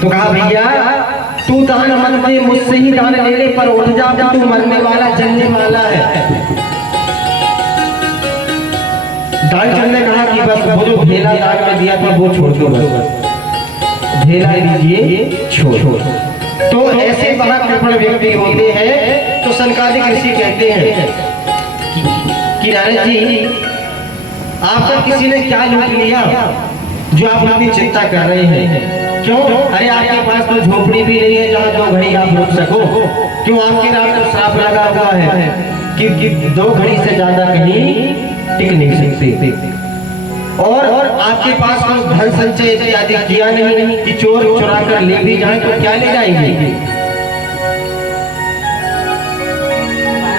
तो कहा भैया तू दान मत दे, मुझसे ही दान ले ले, पर उठ जा, तू मरने वाला जलने वाला है। दानचंद ने कहा कि बस वो जो ढेला दान में दिया था वो छोड़ दो, बस ढेला दीजिए छोड़। तो ऐसे वहां कृपण व्यक्ति होते हैं। तो सनकादिक ऋषि कहते हैं कि नारद जी आपका किसी ने क्या लूट लिया जो आप अपनी चिंता कर रहे हैं? क्यों? अरे आपके पास तो झोपड़ी भी नहीं है जहाँ 2 घड़ी आप रुक सको। क्यों? आपके रात को श्राप लगा हुआ है कि 2 घड़ी से ज्यादा कहीं टिक नहीं सकते। और आपके पास कुछ धन संचय इत्यादि किया नहीं कि चोर चुरा कर ले भी जाए तो क्या ले जाएंगे?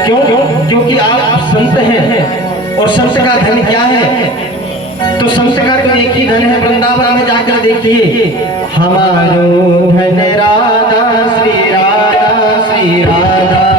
क्यों? क्योंकि आप संत हैं और संत का धन क्या है? तो संत का तो एक ही धन है। वृंदावन में जाकर देखिए, हमारो धन राधा श्री राधा श्री राधा,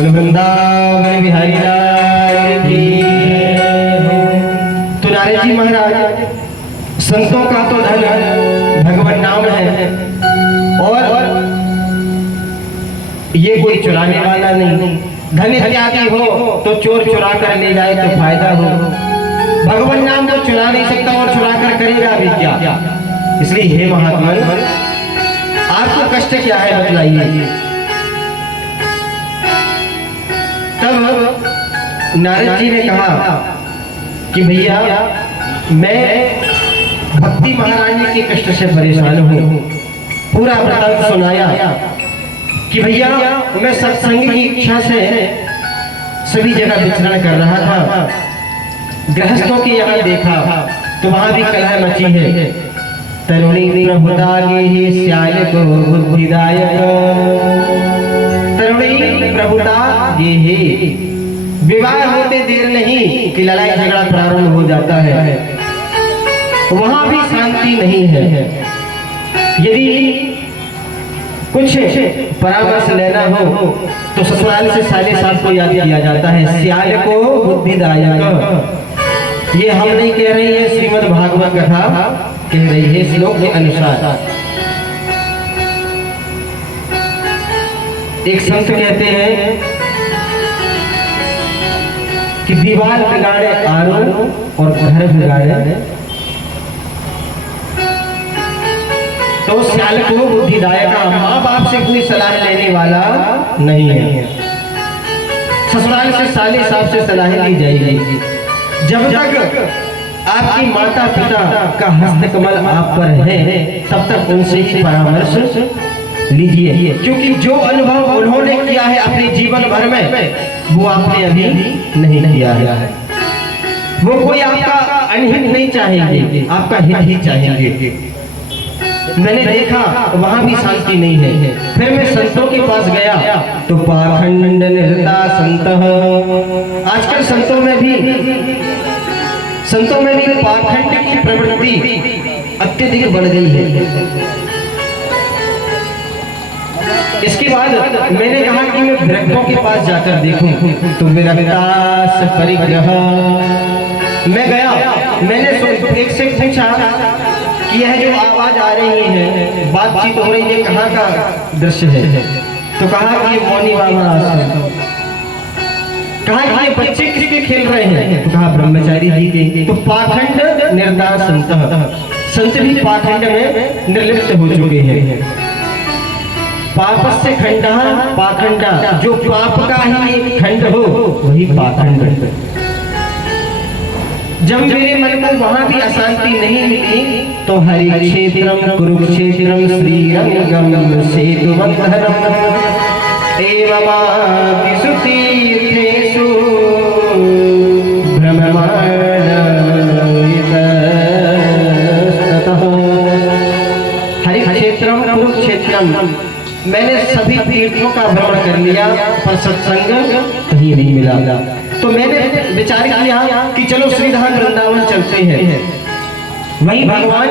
वृंदावन बिहारी लाल की। तो नारद जी महाराज, संतों का तो धन भगवान नाम है और ये कोई चुराने वाला नहीं। धन इत्यादि हो तो चोर चुरा कर ले जाए तो फायदा हो, भगवान नाम तो चुरा नहीं सकता और चुरा कर करेगा भी क्या। इसलिए हे महात्मा, कष्ट क्या है बतलाइए। तब नारद जी ने कहा कि भैया मैं भक्ति महारानी के कष्ट से परेशान हूँ। पूरा वृतांत सुनाया कि भैया मैं सत्संग की इच्छा से सभी जगह विचरण कर रहा था, गृहस्थों के यहाँ देखा तो वहां भी कलह मची है। तरुणी प्रभुता गे श्याल को बुद्धिदायक, तरुणी प्रभुता गे, विवाह होते देर नहीं कि लड़ाई झगड़ा प्रारंभ हो जाता है, वहां भी शांति नहीं है। यदि कुछ परामर्श लेना हो तो ससुराल से साले साहब को याद किया जाता है, श्याल को बुद्धिदायक। ये हम नहीं कह रही है, श्रीमद् भागवत कथा कह रही है श्लोक के अनुसार। एक संत कहते हैं कि दीवार बिगाड़े आरो और घर बिगाड़े तो श्याल को बुद्धिदायक। माँ बाप से कोई सलाह लेने वाला नहीं है, ससुराल से साले साहब से सलाह ली जाएगी। जब तक आपकी माता पिता का हस्तकमल आप पर है तब तक उनसे ही परामर्श लीजिए, क्योंकि जो अनुभव उन्होंने किया है अपने जीवन भर में वो आपने अभी नहीं किया है। वो कोई आपका अनहित नहीं चाहेंगे, आपका हित ही चाहेंगे। मैंने देखा वहां भी शांति नहीं है। फिर मैं संतों के पास गया तो पाखंड निरता संत, आजकल संतों में भी पाखंड की प्रवृत्ति अत्यधिक बढ़ गई है। इसके बाद मैंने कहा कि मैं विरक्तों के पास जाकर देखूं तो विरक्तास परिग्रह। मैं गया, मैंने एक से पूछा कि यह जो आवाज आ रही है, बातचीत हो रही है, कहाँ का दृश्य है? तो कहा कि ये मौनी बाबा आश्रम। कहा कि ये बच्चे किसके खेल रहे हैं? तो कहा ब्रह्मचारी जी के। तो पाखंड निर्दार संत भी पाखंड में निर्लिप्त हो चुके हैं। पाप से खंडा पाखंडा, जो पाप का ही एक खंड हो वही पाखंड। जब मेरे मन में वहां भी अशांति नहीं मिली तो हरि क्षेत्रम कुरुक्षेत्रम श्रीरंगम सेतुबंधनम एवमापिषु तीर्थेषु भ्रममाणयतस्ततः। हरि क्षेत्रम कुरुक्षेत्रम, मैंने सभी तीर्थों का भ्रमण कर लिया पर सत्संग कहीं नहीं मिला। तो मैंने विचार किया कि चलो श्रीधाम वृंदावन चलते हैं, वहीं भगवान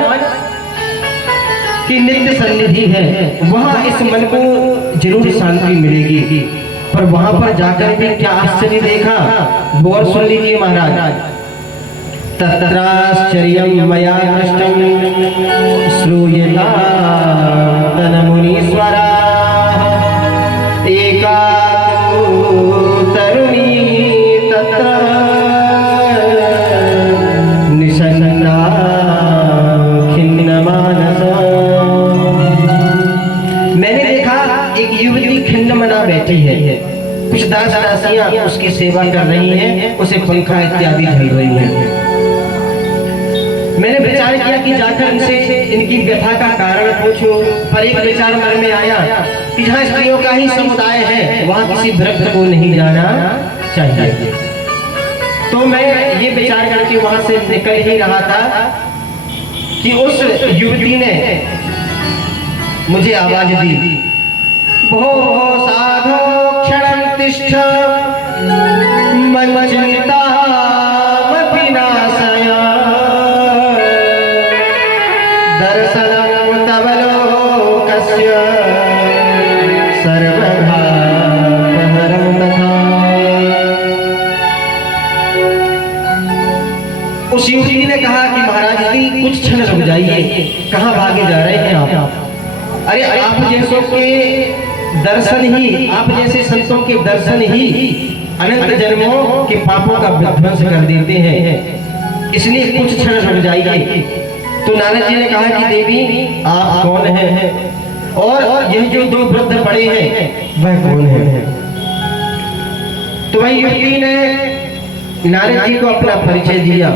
की नित्य सन्निधि है, वहां इस मन को जरूर शांति मिलेगी। पर वहां पर जाकर भी क्या आश्चर्य देखा, बोल सुन लीजिए महाराज। तत्राश्चर्यं मया दृष्टं श्रूयता तन मुनीश्वरा एका तरुणी तत्र निषन्ना खिन्न मानस। मैंने देखा एक युवती खिन्न मना बैठी है, कुछ दास दासियां उसकी सेवा कर रही हैं, उसे पंखा इत्यादि झल रही हैं। मैंने विचार किया कि जाकर इनसे इनकी व्यथा का कारण पूछूं, पर एक विचार मन में आया कि जहाँ स्त्रियों का ही समुदाय है वहाँ किसी भक्त को नहीं जाना चाहिए। तो मैं ये विचार करके वहां से निकल ही रहा था कि उस युवती ने मुझे आवाज दी, भो साधो क्षणं तिष्ठ मज्जिता दर्शनं तव लोकस्य सर्वभावहरं तथा। उस युवती ने कहा कि महाराज जी कुछ क्षण रुक जाइए, कहाँ भागे जा रहे हैं आप? अरे आप जैसों के दर्शन ही, आप जैसे संतों के दर्शन ही अनंत जन्मों के पापों का विध्वंस कर देते हैं, इसलिए कुछ क्षण रुक जाइए। तो नारद जी ने कहा कि देवी आप कौन हैं? और यह जो दो वृद्ध पड़े हैं वह कौन है? तो वही युवती ने नारद जी को अपना परिचय दिया।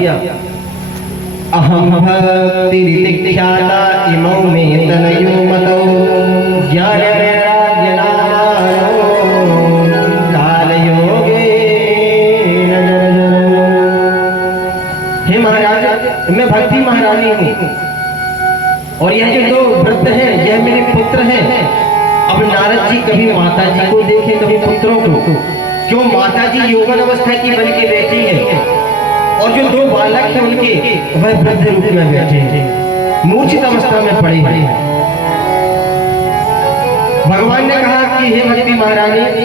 अहम भक्ति ऋतिख्याता इमौ में तनयो मतौ ज्ञान वैराग्य नामानो काल योगे। हे महाराज, मैं भक्ति महारानी हूँ और यह जो दो वृद्ध हैं यह मेरे पुत्र हैं। अब नारद जी कभी माता जी को देखे कभी पुत्रों को, क्यों माता जी यौवन अवस्था की बन के बैठी है और जो दो बालक हैं उनके वह वृद्ध रूप में बैठे हैं, मूर्छित अवस्था में पड़े हैं। भगवान ने कहा कि हे भक्ति महारानी,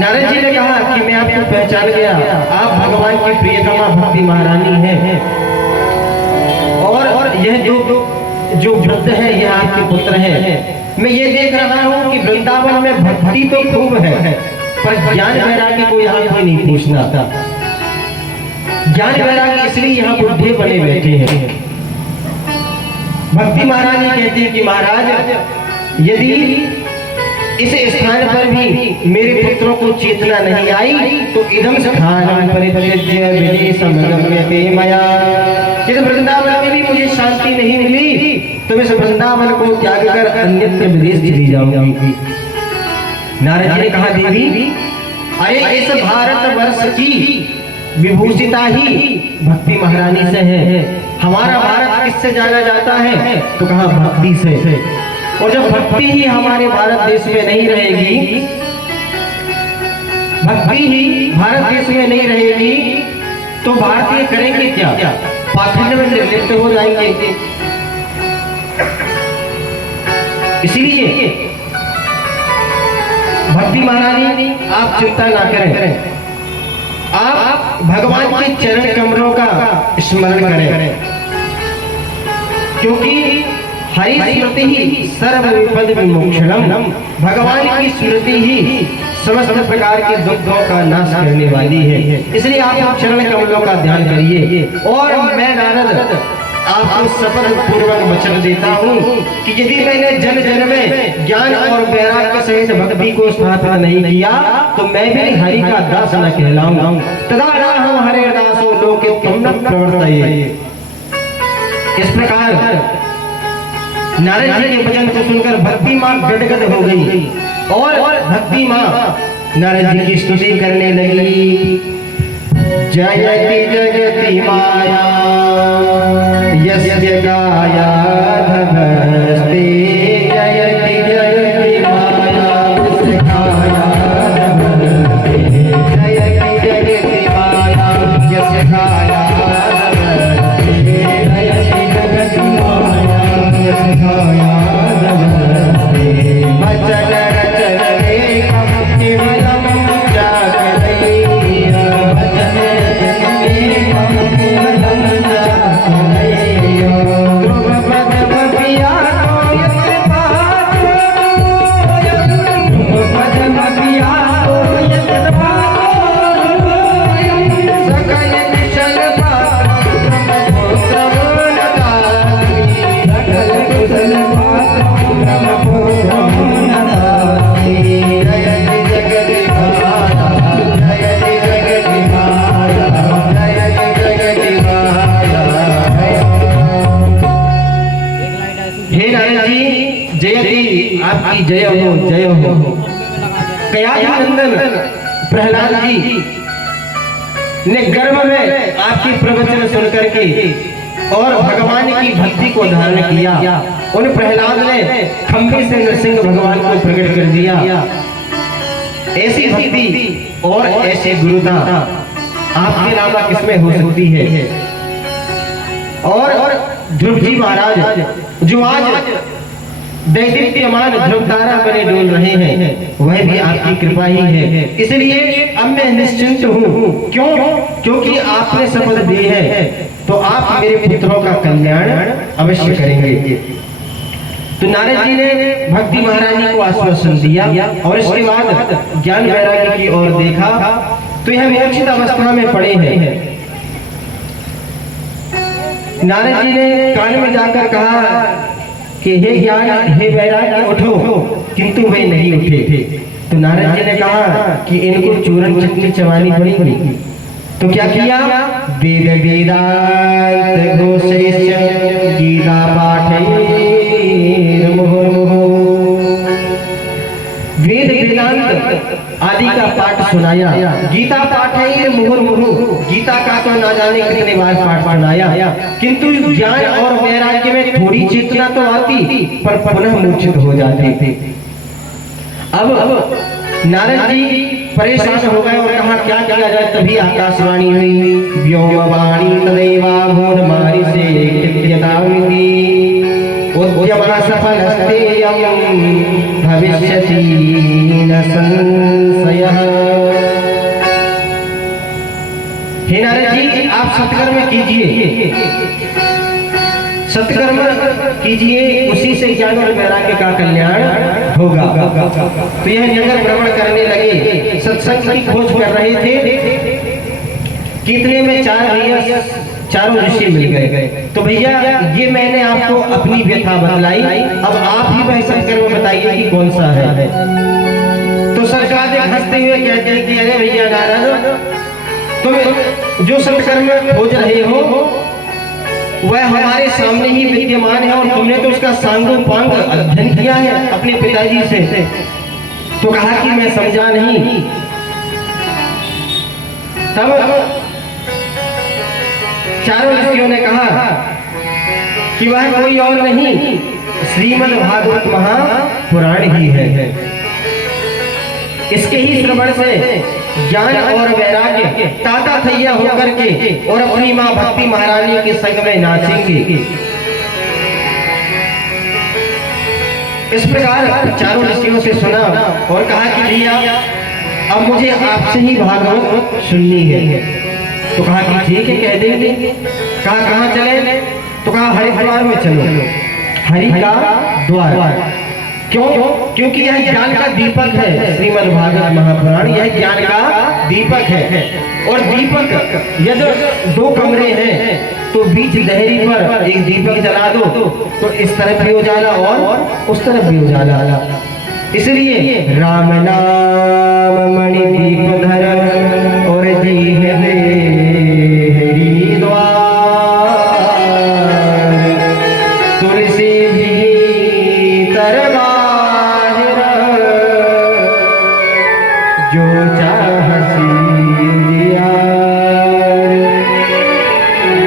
नारद जी ने कहा कि मैं आपको पहचान गया, आप भगवान की प्रियतमा भक्ति महारानी हैं और यह जो वृद्ध है यह आपके पुत्र हैं। मैं ये देख रहा हूँ कि वृंदावन में भक्ति तो खूब है पर ज्ञान वैरागी को यहाँ कोई नहीं पूछना था। ज्ञान वैरागी इसलिए यहाँ बुढ़े बने बैठे हैं। भक्ति महारानी कहती है कि महाराज, यदि इस स्थान पर भी मेरे पुत्रों को चेतना नहीं आई तो इदम स्थानम परित्यज्य विदेशम गम्यते मया। यदि वृंदावन में भी मुझे शांति नहीं मिली तो मैं इस वृंदावन को त्याग कर अन्यत्र विदेश चली जाऊंगी। नारद जी ने कहा, देवी, अरे इस भारत वर्ष की विभूषिता ही भक्ति महारानी से है। हमारा भारत किससे जाना जाता है? तो कहा भक्ति से। और जब भक्ति ही हमारे भारत देश में नहीं रहेगी, भक्ति ही भारत देश में नहीं रहेगी तो भारतीय करेंगे क्या? पाखंड में निर्लिप्त हो जाएंगे। इसलिए भक्ति महारानी आप चिंता ना करें, आप भगवान के चरण कमलों का स्मरण करें, क्योंकि हरि स्मृति ही सर्व विपद विमोक्षणम। भगवान की स्मृति ही समस्त प्रकार के दुखों का नाश करने वाली है। इसलिए आप चरण कमलों का ध्यान करिए। और मैं नारद आपको शपथ पूर्वक वचन देता हूँ कि यदि मैंने जन जन में ज्ञान और वैराग्य सहित भक्ति को स्थापित नहीं किया तो मैं भी हरि का दास न कहलाऊं। तदा हम हरे दासो लोके तुम न प्रवर्तये। इस प्रकार नारद जी के वचन को सुनकर भक्ति माँ गदगद हो गई और भक्ति माँ नारद जी की स्तुति करने लगी। जयति जगति माया यस्य काया धभस्ते। जयति जगति माया यस्य काया धभस्ते। जयति जगति माया यस्य काया धभस्ते। जयति जगति माया यस्य काया धभस्ते। वचन रचने केवलम जागरैया। वचन रचने केवलम जागरैया। ध्रुव पद बपिया तो यत्र पातो। ध्रुव पद बपिया तो यत्र पातो। सकल कुशल पात्र ब्रह्मपुत्र गुणदायी। सकल कुशल पात्र ब्रह्मपुत्र गुणदायी। जयति जगति माया जयति जगति माया जयति जगति माया। हे नारद जी, जयति आपकी जय हो, जय हो। कयाधनंदन प्रहलाद जी ने गर्भ में आपकी प्रवचन सुन करके और भगवान की भक्ति को धारण किया। उन प्रहलाद ने खंभे से नरसिंह भगवान को प्रकट कर दिया। ऐसी भक्ति और ऐसी गुरुता आपके अलावा किसमें हो सकती है? और ध्रुव जी महाराज जो आज दैदीप्यमान ध्रुव तारा बने डोल रहे हैं वह भी आपकी कृपा ही है। इसलिए अब मैं निश्चिंत हूँ। क्यों? क्योंकि आपने शपथ दी है तो आप मेरे पुत्रों का कल्याण अवश्य करेंगे। तो नारद जी ने भक्ति महारानी को आश्वासन दिया और इसके बाद ज्ञान वैराग्य की ओर देखा तो यह मोक्षित अवस्था में पड़े हैं। नारद जी ने कान में जाकर कहा कि हे ज्ञान हे वैराग्य उठो, किंतु वे नहीं उठे। तो नारद जी ने कहा कि इनको चूरन चटनी चबानी पड़ेगी। तो क्या किया? वेद वेदांत घोषैश्च गीता पाठैर् मुहुर्मुहुः, वेद वेदांत आदि का पाठ सुनाया, गीता पाठैर् मुहुर्मुहुः, गीता का तो ना जाने कितने बार पाठ सुनाया, किंतु ज्ञान और वैराग्य में थोड़ी चेतना तो आती पर पुनः मूर्छित हो जाते थे। अब नारद जी परेशान हो गए और कहा क्या किया जाए। तभी आकाशवाणी हुई, व्योमवाणी तदैवा भूर्मारि से कृत्यतामिति उद्यमः सफलस्तेयं भविष्यति न संशयः। हे नारद जी, आप सत्कर्म कीजिए, सत्कर्म कीजिए, उसी से ज्ञान और वैराग्य का कल्याण होगा। तो यह नगर भ्रमण करने लगे, सत्संग की खोज कर रहे थे। कितने में चारों ऋषि मिल गए। तो भैया ये मैंने आपको अपनी व्यथा बतलाई, अब आप ही वह सत्कर्म बताइए कि कौन सा है। तो सरकार हंसते हुए कहते हैं कि अरे भैया नारद, तुम जो सत्कर्म खोज रहे हो वह हमारे सामने ही विद्यमान है और तुमने तो उसका सांगोपांग अध्ययन किया है अपने पिताजी से। तो कहा कि मैं समझा नहीं। तब चारों ऋषियों ने कहा कि वह कोई और नहीं, श्रीमद् भागवत महापुराण ही है। इसके ही श्रवण से ज्ञान और वैराग्य ताता थैया होकर के और अपनी मां भक्ति महारानी के संग में नाचेंगे। इस प्रकार चारों ऋषियों से सुना और कहा कि भैया अब मुझे आपसे ही भागवत सुननी है। तो कहा कि ठीक है, कह देंगे। कहा कहाँ चले? तो कहा हरिद्वार में चलो। हरि का द्वार। क्यों? क्योंकि यह ज्ञान का दीपक है। श्रीमद् भागवत महापुराण यह ज्ञान का दीपक है। और दीपक यदि दो कमरे हैं तो बीच दहरी पर एक दीपक जला दो तो इस तरफ भी उजाला और उस तरफ भी उजाला। इसलिए राम नाम मणि दीप धर और जी है हरि द्वार, तुलसी भी तरवा जो चाहसी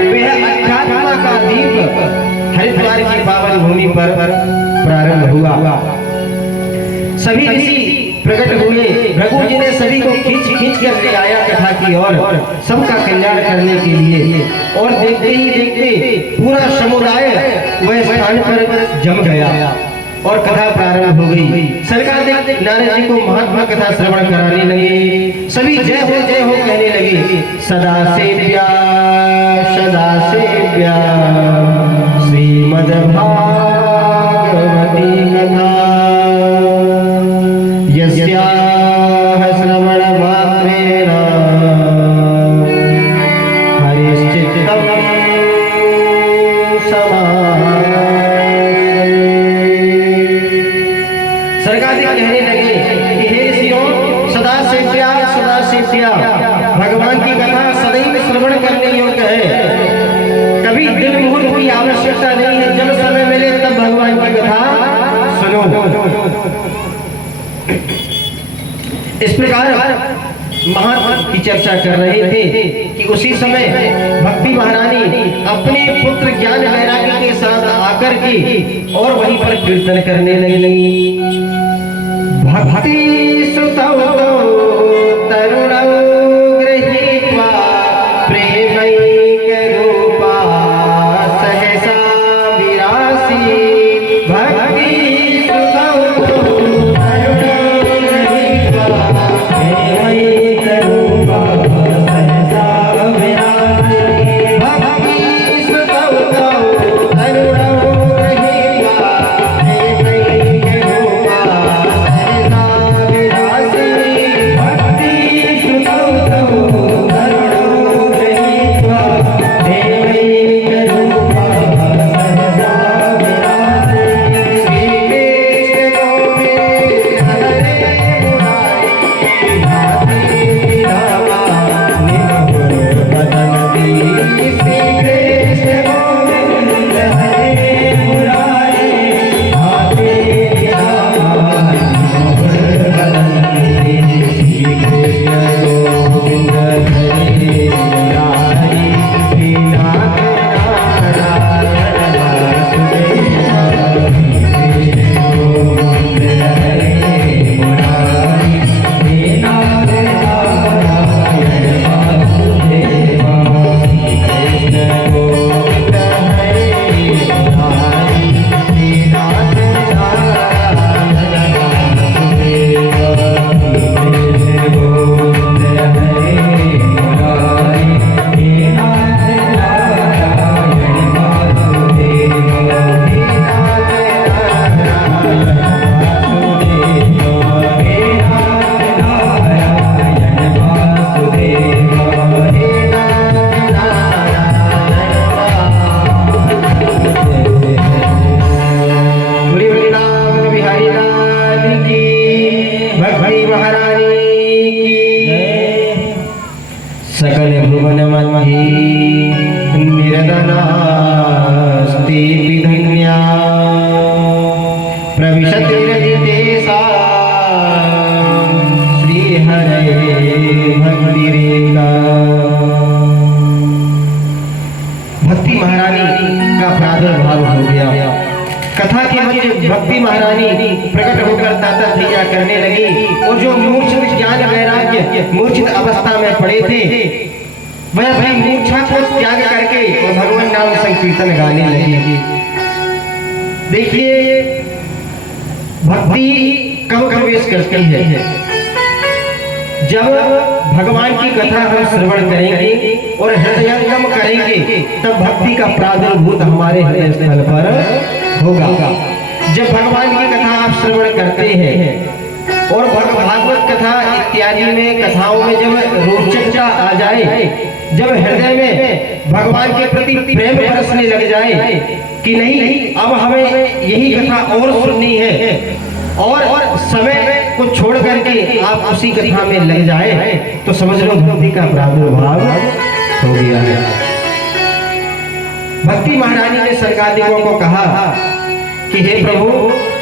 वह अध्यात्म का दीप हरिद्वार की पावन भूमि पर प्रारंभ हुआ। सभी ऋषि प्रकट हुए। भृगु जी ने सभी को खींच कर ले आया कथा की और सबका कल्याण करने के लिए। और देखते ही देखते पूरा समुदाय वह स्थान पर जम गया और कथा प्रारंभ हो गई। सरकार नारद जी को महात्मा कथा श्रवण कराने लगे। सभी जय हो कहने लगे। सदा सेव्या श्रीमद् भागवती कथा यस्याः श्रवण मात्रेण हरिश्चित्तं समाधि। सरकार जी कहने लगे कि हे ऋषियों, सदा सेव्या भगवान की कथा सदैव श्रवण करने योग्य है। कभी दिल मुहूर्त की आवश्यकता नहीं है, जब समय मिले तब भगवान की कथा सुनो। इस प्रकार महात्मा की चर्चा कर रहे थे कि उसी समय भक्ति महारानी अपने पुत्र ज्ञान वैराग्य के साथ आकर के और वहीं पर कीर्तन करने लगी। भक्ति सुतौ तरुणौ गृहीत्वा प्रेमैक रूपा सहसा विरासी। भक्ति प्रविशति हृदितेषां श्रीहरे भक्तिरेका। भक्ति महारानी का प्रादुर्भाव हो गया। कथा के मध्य भक्ति महारानी प्रकट होकर ताता थैया करने लगी और जो मूर्छित ज्ञान वैराग्य मूर्छित अवस्था में पड़े थे वह अपनी मूर्छा को त्याग करके और भगवान नाम संकीर्तन गाने लगे। देखिए भक्ति कब प्रवेश करती है? जब भगवान की कथा हम श्रवण करेंगे और हृदयंगम करेंगे तब भक्ति का प्रादुर्भूत हमारे हृदय स्थल पर होगा। जब भगवान की कथा आप श्रवण करते हैं और भागवत कथा इत्यादि में कथाओं में जब रोचकता आ जाए, जब हृदय में भगवान के प्रति प्रेम बरसने लग जाए कि नहीं अब हमें यही कथा और सुननी है और समय को छोड़ करके आप उसी कथा में लग जाए तो समझ लो भक्ति का प्रादुर्भाव हो गया है। भक्ति महारानी ने सरकादिकों को कहा कि हे प्रभु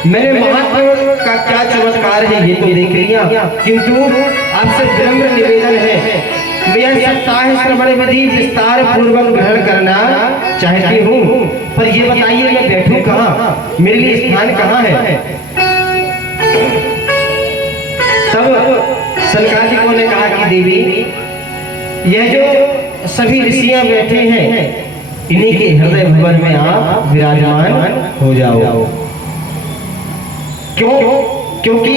मेरे महात्मा का क्या चमत्कार है ये तो देख लिया, किंतु आपसे विनम्र निवेदन है मैं सप्ताह श्रवण विधि विस्तार पूर्वक ग्रहण करना चाहती हूँ, पर ये बताइए मैं बैठूं कहाँ, मेरे लिए स्थान कहाँ है? तब सनकादिकों ने कहा कि देवी यह जो सभी ऋषियां बैठे हैं इन्हीं के हृदय भवन में आप विराजमान हो जाओ। क्यों? क्योंकि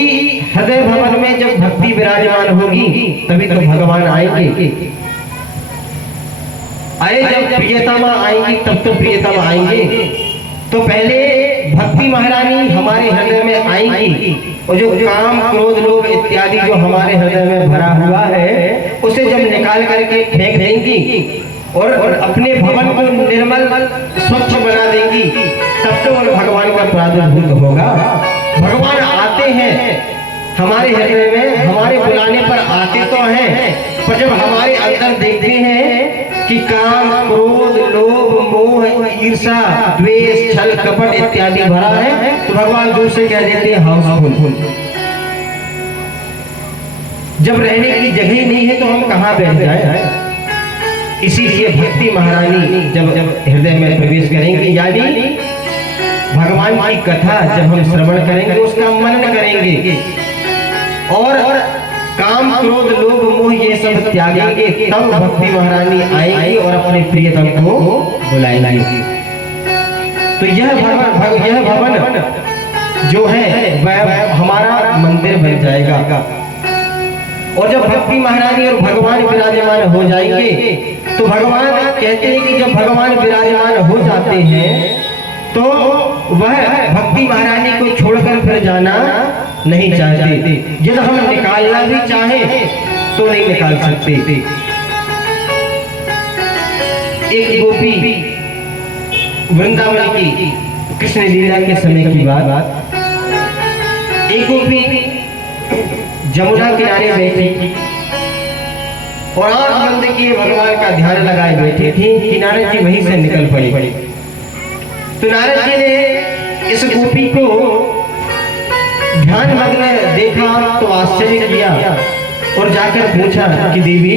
हृदय भवन में जब भक्ति विराजमान होगी तभी तो भगवान आएंगे। अरे जब प्रियतमा आएंगी तब तो प्रियतमा आएंगे। तो पहले भक्ति महारानी हमारे हृदय में आएंगी और जो काम क्रोध लोभ इत्यादि जो हमारे हृदय में भरा हुआ है उसे जब निकाल करके फेंक देंगी और अपने भवन को निर्मल स्वच्छ बना देंगी तब तो भगवान का प्रादुर्भूत होगा। भगवान आते हैं हमारे हृदय में, हमारे बुलाने पर आते तो हैं, पर जब हमारे अंदर देखते हैं कि काम क्रोध लोभ मोह ईर्षा द्वेष छल कपट इत्यादि भरा है तो भगवान दूर से कह देते हैं हाउसफुल। जब रहने की जगह ही नहीं है तो हम कहाँ बैठ जाए? इसीलिए भक्ति महारानी जब हृदय में प्रवेश करेंगी यानी भगवान की कथा जब हम श्रवण करेंगे उसका मनन करेंगे और काम क्रोध लोभ मोह ये सब त्यागेंगे तब भक्ति महारानी आएगी और अपने प्रियतम को बुलाएंगी। तो यह भवन जो है वह हमारा मंदिर बन जाएगा। और जब भक्ति महारानी और भगवान विराजमान हो जाएंगे तो भगवान कहते हैं कि जब भगवान विराजमान हो जाते हैं तो वह भक्ति महारानी को छोड़कर फिर जाना नहीं चाहते। यदि हम निकालना भी चाहें तो नहीं निकाल सकते। एक गोपी वृंदावन की कृष्ण लीला के समय की बात, एक गोपी जमुना किनारे बैठी और आंख बंद किए भगवान का ध्यान लगाए बैठी थी कि नारद जी वहीं से निकल पड़े। तो नारद जी ने इस गोपी को ध्यान मग्न देखा तो आश्चर्य किया और जाकर पूछा कि देवी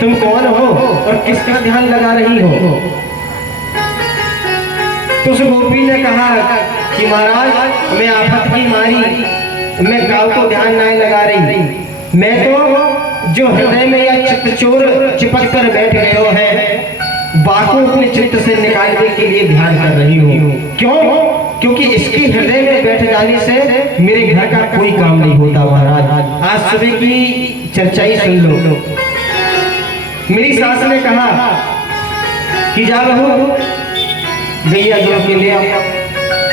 तुम कौन हो और किसका ध्यान लगा रही हो? तो उस गोपी ने कहा कि महाराज मैं आफत की मारी मैं काल को ध्यान नहीं लगा रही, मैं तो जो हृदय में या चित्तचोर चिपक कर बैठ गए हो है बाको अपने चित्त से निकालने के लिए ध्यान कर रही हूँ। क्यों? क्योंकि इसके हृदय में बैठ जाने से मेरे घर का कोई काम नहीं होता। महाराज आज सुबह की चर्चा ही सुन लो। मेरी सास ने कहा कि जा बहू गैया दूध के लिए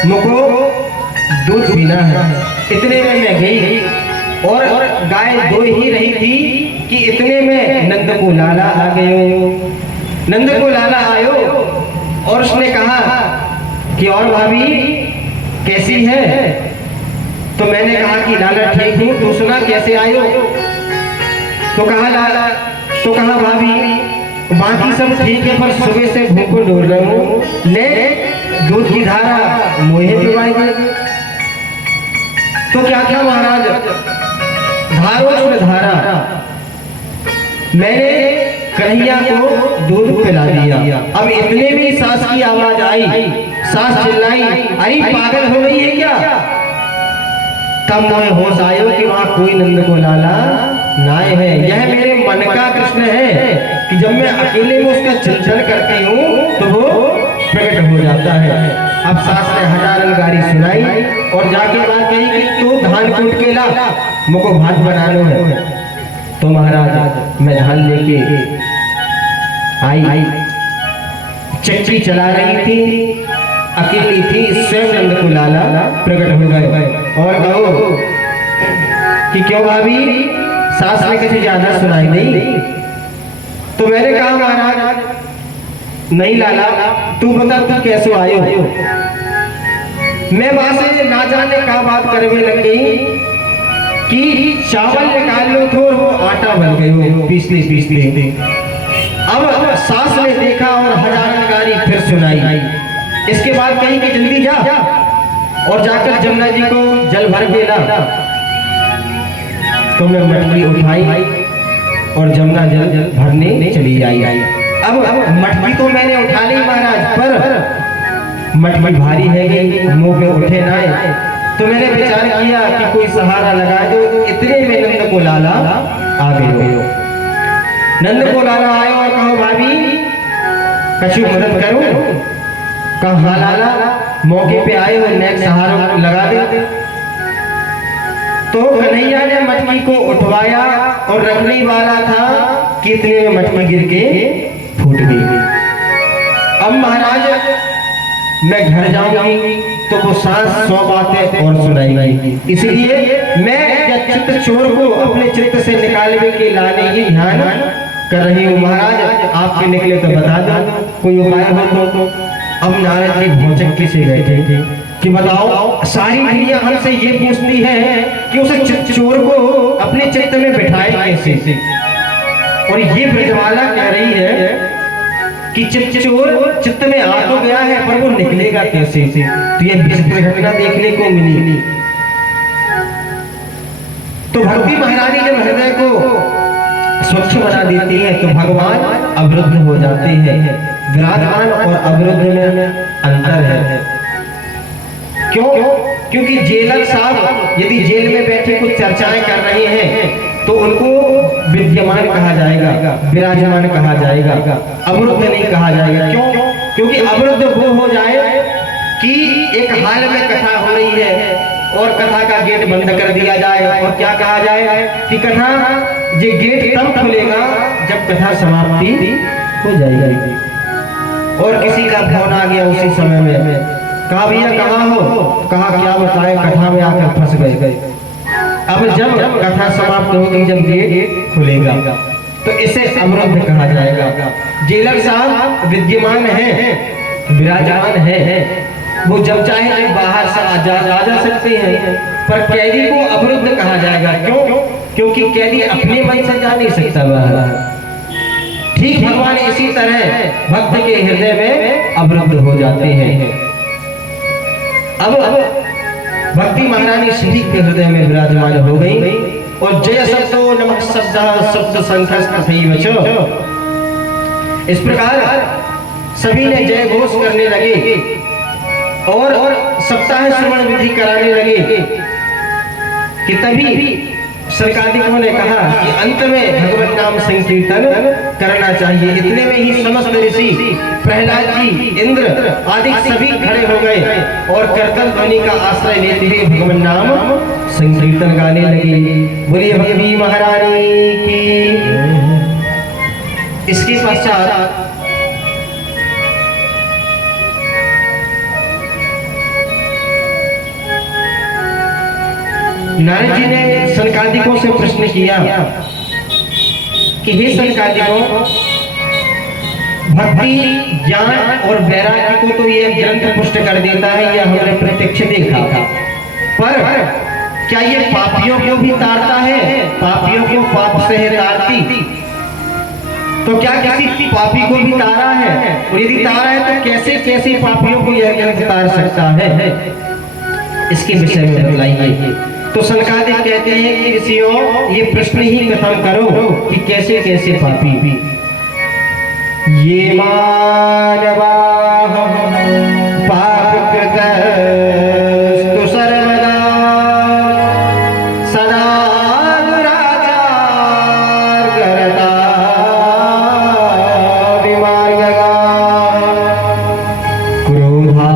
मुझको दूध पीना है। इतने में मैं गई और गाय दो ही रही थी कि इतने में नंद को लाला आ गए। नंद को लाला आयो और उसने कहा कि और भाभी कैसी है? तो मैंने कहा कि लाला ठीक हूँ, तू सुना कैसे आयो? तो कहा लाला, तो कहा भाभी बाकी सब ठीक है, पर सुबह से भूखो डोल रहा हूँ, ले दूध की धारा मोहे पिवाई दे। तो क्या था महाराज, धारों में धारा, मैंने कन्हैया को दूध पिला दिया। अब इतने में सास की आवाज आई, सास चिल्लाई, अरे पागल हो गई है क्या? तब मुझे होश आयो कि वहां कोई नंद को लाला नाय है, यह मेरे मन का कृष्ण है कि जब मैं अकेले में उसका चिंतन करती हूँ तो वो प्रकट हो जाता है। अब सास ने हजारन गारी सुनाई और जाके बात कही कि तू धान कूट के ला, मुझको भात बनाना है। तो महाराज मैं धान लेके आई, चक्की चला रही थी, अकेली थी, स्वयं नंद को लाला प्रकट हो गए और कहो कि क्यों भाभी, सास ने किसी ज्यादा सुनाई नहीं? तो मैंने कहा महाराज नहीं लाला, तू बता तू कैसे आयो? मैं वहां से ना जाने का बात करने लग गई कि चावल निकाल लो तो वो आटा बन गए हो पीसते पीसते। अब सास ने देखा और हजारन गारी फिर सुनाई। इसके बाद कही कि जल्दी जा और जाकर जमुना जी को जल भर के ला। तो मैं मटकी उठाई और जमुना जल भरने चली आई। अब मटकी तो मैंने उठा ली महाराज, पर मटकी भारी है कि मुंह पे उठे ना आए। तो मैंने विचार किया कि कोई सहारा लगा दो। इतने में नंद को लाला आ गए हो। नंद को लाला आए और कहो भाभी कछु मदद करो। कहा लाला मौके पे आए और नेक सहारा लगा दे। तो कन्हैया ने मटकी को उठवाया और रखने वाला था कि इतने में मटकी गिर के फूट गई। अब महाराज मैं घर जाऊंगी तो वो सास 100 बातें और सुनाएगी, इसलिए मैं चित्त चोर को अपने चित्त से निकालने के लाने ही ध्यान कर रही हूँ। महाराज आपके निकले तो बता दो, कोई उपाय हो तो। अब नारद जी भौचक्की से बैठे थे कि बताओ, सारी दुनिया हमसे ये पूछती है कि उसे चित्त चोर को अपने चित्त में बिठाए कैसे, और ये ब्रजवाला कह रही है कि चित्त चोर चित्त में आ तो गया है पर वो निकलेगा कैसे। तो ये विचित्र घटना देखने को मिली। तो भक्ति महारानी जब हृदय को स्वच्छ बना देती है तो भगवान अवरुद्ध हो जाते हैं। विराजमान और अवरुद्ध में अंतर है। क्यों? क्योंकि जेलर साहब यदि जेल में बैठे कुछ चर्चाएं कर रहे हैं तो उनको विद्यमान कहा जाएगा, विराजमान कहा जाएगा, अवरुद्ध नहीं कहा जाएगा। क्यों? क्योंकि अवरुद्ध वो हो जाए कि एक हाल में कथा हो रही है और कथा का गेट बंद कर दिया जाए और क्या कहा जाए कि कथा ये गेट तब खुलेगा जब कथा समाप्ति हो जाएगी। और किसी का फोन आ गया उसी समय में, कहा भैया कहाँ हो? कहा क्या बताए, कथा में आकर फंस गए। अब जब कथा समाप्त होगी, जब गेट खुलेगा तो इसे अवरुद्ध कहा जाएगा। जेलर साहब विद्यमान है, विराजमान है, वो जब चाहे जब बाहर से आ जा सकते हैं, पर कैदी को अवरुद्ध कहा जाएगा। क्यों? क्योंकि कैदी अपने मन से जा नहीं सकता बाहर। ठीक भगवान इसी तरह भक्त के हृदय में अवरुद्ध हो जाते हैं। अब भक्ति महारानी श्री के हृदय में विराजमान हो गई और जय शब्दो नमः शब्द संख्या इस प्रकार सभी ने जय घोष करने लगे और सप्ताह श्रवण विधि कराने लगे कि तभी सरकादिकों ने कहा कि अंत में भगवत नाम संकीर्तन करना चाहिए। इतने में ही समस्त ऋषि, प्रहलाद जी, इंद्र आदि सभी खड़े हो गए और करतल ध्वनि का आश्रय लेते हुए भगवान नाम संकीर्तन गाने लगे। बोलिए भगवी महारानी की। इसके पश्चात नारद जी ने सनकादिकों से प्रश्न किया कि हे सनकादिकों, भक्ति, ज्ञान और वैराग्य को तो ये ग्रंथ पुष्ट कर देता है, यह हमने प्रत्यक्ष देखा था, पर क्या ये पापियों को भी तारता है? पापियों को पाप से है तारती? तो क्या किसी पापी को भी तारा है? और यदि तारा है तो कैसे कैसे पापियों को यह ग्रंथ तार सकता है? इसके विषय में बतलाइए। तो सनकादिक कहते हैं कि ऋषियों ये प्रश्न ही कथन करो कि कैसे कैसे पापी। ये मानवा पाप कृतस्तु सर्वदा सदा दुराचार करता विमार्गगा क्रोधाग्निदग्धा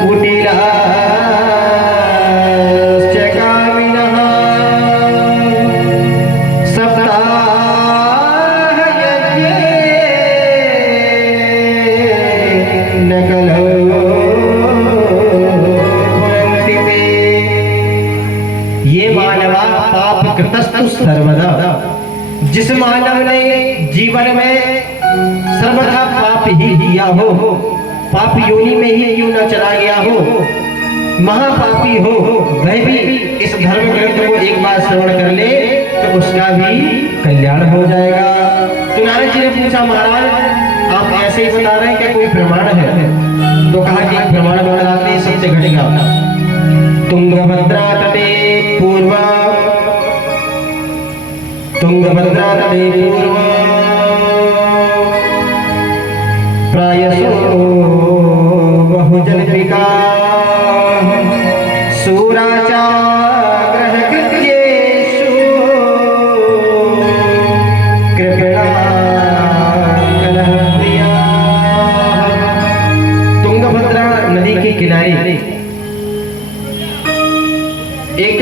कुटिलाश्च कामिनः सर्वदा, जिस मानव ने जीवन में सर्वथा पाप ही किया हो, पाप योनि में ही क्यों न चला गया हो, महापापी हो, वह भी इस धर्म ग्रंथ को एक बार श्रवण कर ले तो उसका भी कल्याण हो जाएगा। तो नारद जी ने पूछा, महाराज आप ऐसे ही बता रहे हैं क्या कोई प्रमाण है? तो कहा कि प्रमाण बताते सत्य घटेगा। तुंगभद्रा तटे पूर्व तुंगभद्रा तटे पूर्व प्रायसो बहुजनपिका सूराचाग्रह कृत्येषु कृपणा कलहप्रिया। तुंगभद्रा नदी के किनारे एक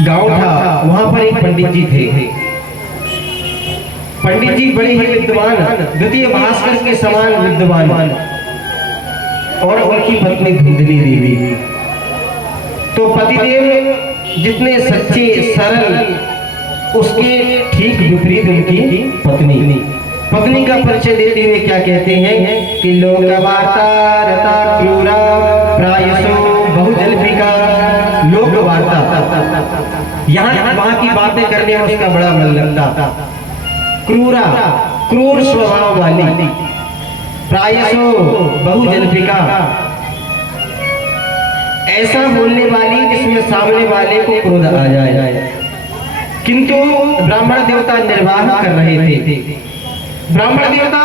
गांव था, वहां पर एक पंडित जी थे। पंडित जी बड़े ही विद्वान, द्वितीय भास्कर के समान विद्वान, और उनकी पत्नी धुंधली देवी। तो पतिदेव जितने सच्चे सरल, उसके ठीक विपरीत उनकी पत्नी का परिचय देते हुए क्या कहते हैं कि लोक वार्ता रता क्रूरा प्रायसो बहुजल्पिका। लोक वार्ता, यहाँ वहां की बातें करने में उसका बड़ा मन लगता। क्रूरा, क्रूर स्वभाव वाली, प्रायसो बहुजल्पिका, ऐसा बोलने वाली जिसमें सामने वाले को क्रोध आ जाए। किंतु ब्राह्मण देवता निर्वाह कर रहे थे। ब्राह्मण देवता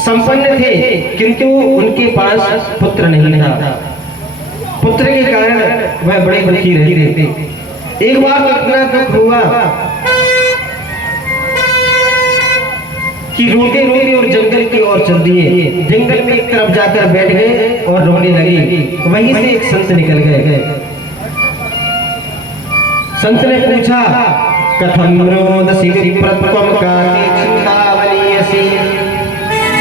संपन्न थे, किंतु उनके पास पुत्र नहीं था। पुत्र के कारण वह बड़े दुखी रहते थे। एक बार इतना दुख हुआ कि रोते रोते और जंगल की ओर चल दिए। जंगल में एक तरफ जाकर बैठ गए और रोने लगे। वहीं से एक संत निकल गए। संत ने पूछा, कथम रोदसी विप्रत्वम काति चिंतावनीयसी।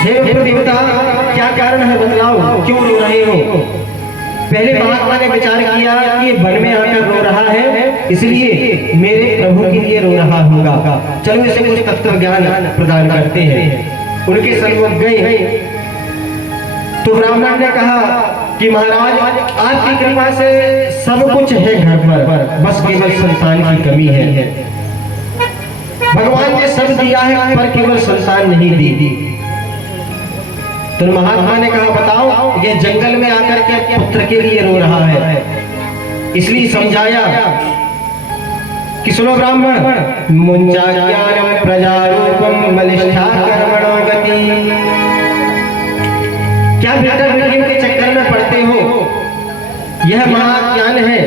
हे विप्रदेवता, क्या कारण है बतलाओ, क्यों रो रहे हो? पहले महात्मा ने विचार किया कि ये वन में आकर रो रहा है, इसलिए मेरे प्रभु के लिए रो रहा होगा। चलो इसे कुछ तत्व ज्ञान प्रदान करते हैं। उनके सन्मुख गए तो ब्राह्मण ने कहा कि महाराज आपकी कृपा से सब कुछ है घर पर, बस केवल संतान की कमी है। भगवान ने सब दिया है पर केवल संतान नहीं दी। तो महात्मा ने कहा, बताओ ये जंगल में आकर के पुत्र के लिए रो रहा है। इसलिए समझाया कि सुनो ब्राह्मण, मुंचा ज्ञानम प्रजारूपम बलिष्ठा कर्मणो गति। क्या बेटा बेटियों के चक्कर में पड़ते हो? यह महाज्ञान है।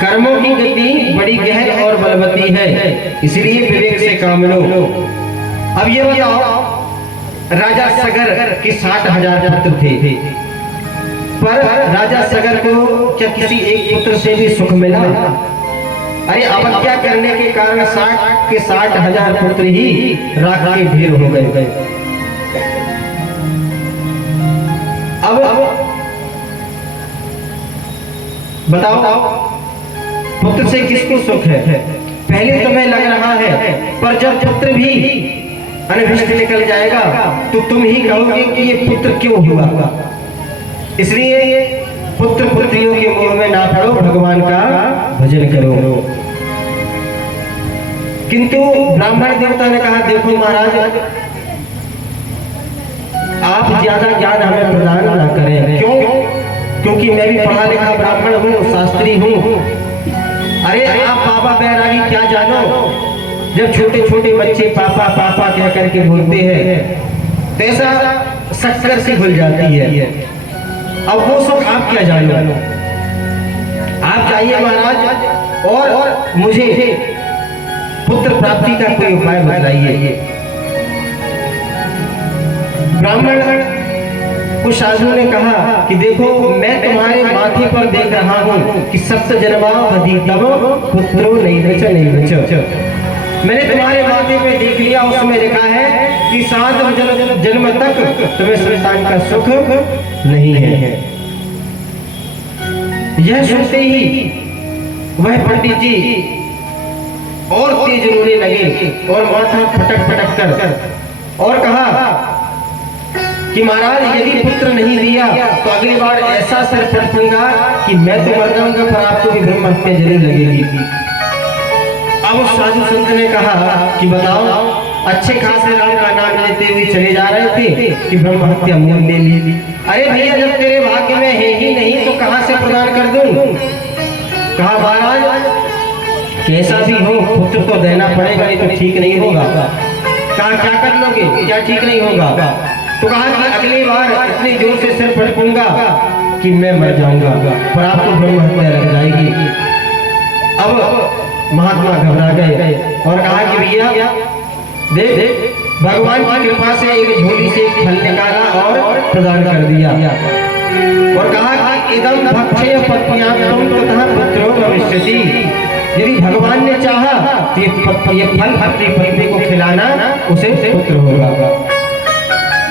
कर्मों की गति बड़ी गहन और बलवती है, इसलिए विवेक से काम लो। अब ये बताओ, राजा सगर के 60,000 पुत्र थे, पर राजा सगर को क्या किसी एक पुत्र से भी सुख मिला? अरे अवज्ञा करने के कारण 60 के 60,000 पुत्र ही राख के ढेर हो गए। अब बताओ, पुत्र से किसको सुख है? पहले तुम्हें लग रहा है, पर जब पुत्र भी अनभिष्ट निकल जाएगा तो तुम ही कहोगे कि ये पुत्र क्यों हुआ। इसलिए पुत्र पुत्रियों के मुंह में ना पड़ो, भगवान का भजन करो। किंतु ब्राह्मण देवता ने कहा, देखो महाराज, आप ज्यादा ज्ञान हमें प्रदान ना करें। क्यों? क्योंकि मैं भी पढ़ा लिखा ब्राह्मण हूँ, शास्त्री हूँ। अरे आप बाबा बैरागी क्या जानो, जब छोटे छोटे बच्चे पापा पापा कह करके बोलते हैं तो ऐसा शक्कर से घुल जाती है। अब वो सब आप क्या जानो। आप जाइए महाराज और मुझे पुत्र प्राप्ति का कोई उपाय बताइए। ब्राह्मण उस साधु ने कहा कि देखो, मैं तुम्हारे माथे पर देख रहा हूँ कि सप्त जन्मावधि तब पुत्रो नहीं बच। मैंने तुम्हारे माथे पे देख लिया, उसमें लिखा है कि 7 जन्म तक तुम्हें संतान का सुख नहीं है। यह सुनते ही वह पंडित जी और तेज रोने लगे और माथा फटक फटक कर और कहा कि महाराज, यदि पुत्र नहीं दिया तो अगली बार ऐसा सर पटकूंगा कि मैं तो मर जाऊंगा, पर आपको भी ब्रह्म हत्या जरूर लगेगी। अब उस साधु संत ने कहा कि बताओ, अच्छे खासे राम का नाम लेते हुए चले जा रहे थे कि ब्रह्म हत्या मोल ले ली। अरे भैया, जब तेरे भाग्य में है ही नहीं तो कहां से प्रदान कर दूं? कहा महाराज, कैसा भी हो पुत्र तो देना पड़ेगा, नहीं तो ठीक नहीं होगा। कहा क्या कर लोगे, क्या ठीक नहीं होगा? तो कहा कि अगली बार इतनी जोर से सिर पटकूंगा कि मैं मर जाऊंगा, पर आपको ब्रह्म हत्या लग जाएगी। अब महात्मा घबरा गए और कहा कि भैया देख, भगवान की कृपा से एक झोली से एक फल निकाला और प्रदान कर दिया और कहा कि इदम भक्षय पत्न्यात्म तथा पुत्रो भविष्यति। यदि भगवान ने चाहा तो ये फल अपनी पत्नी को खिलाना, उसे पुत्र होगा।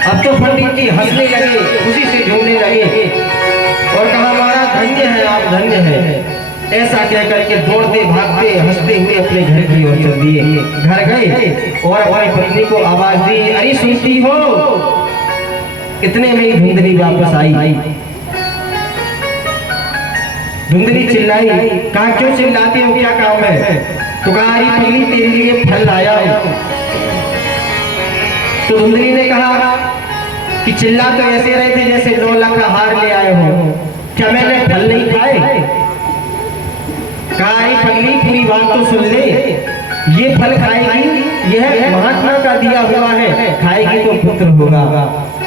अब तो पंडित जी हंसने लगे, खुशी से झूमने लगे और कहा, महाराज धन्य है आप, धन्य है। ऐसा कह करके दौड़ते भागते हंसते हुए अपने घर की ओर चल दिए। घर गए और अपनी पत्नी को आवाज दी, अरे सुनती हो? इतने में ही धुंधली वापस आई। धुंधली चिल्लाई, कहा क्यों चिल्लाते हो, क्या काम है? तो कहा, अरे पगली तेरे लिए फल लाया हूं। तो धुंधली ने कहा कि चिल्ला तो ऐसे रहे थे जैसे 9 लाख का हार ले आए हो, क्या मैंने फल नहीं खाए? कहा, पगली पूरी बात तो सुन ले, ये फल खाएगी, यह महात्मा का दिया हुआ है, खाएगी तो पुत्र होगा।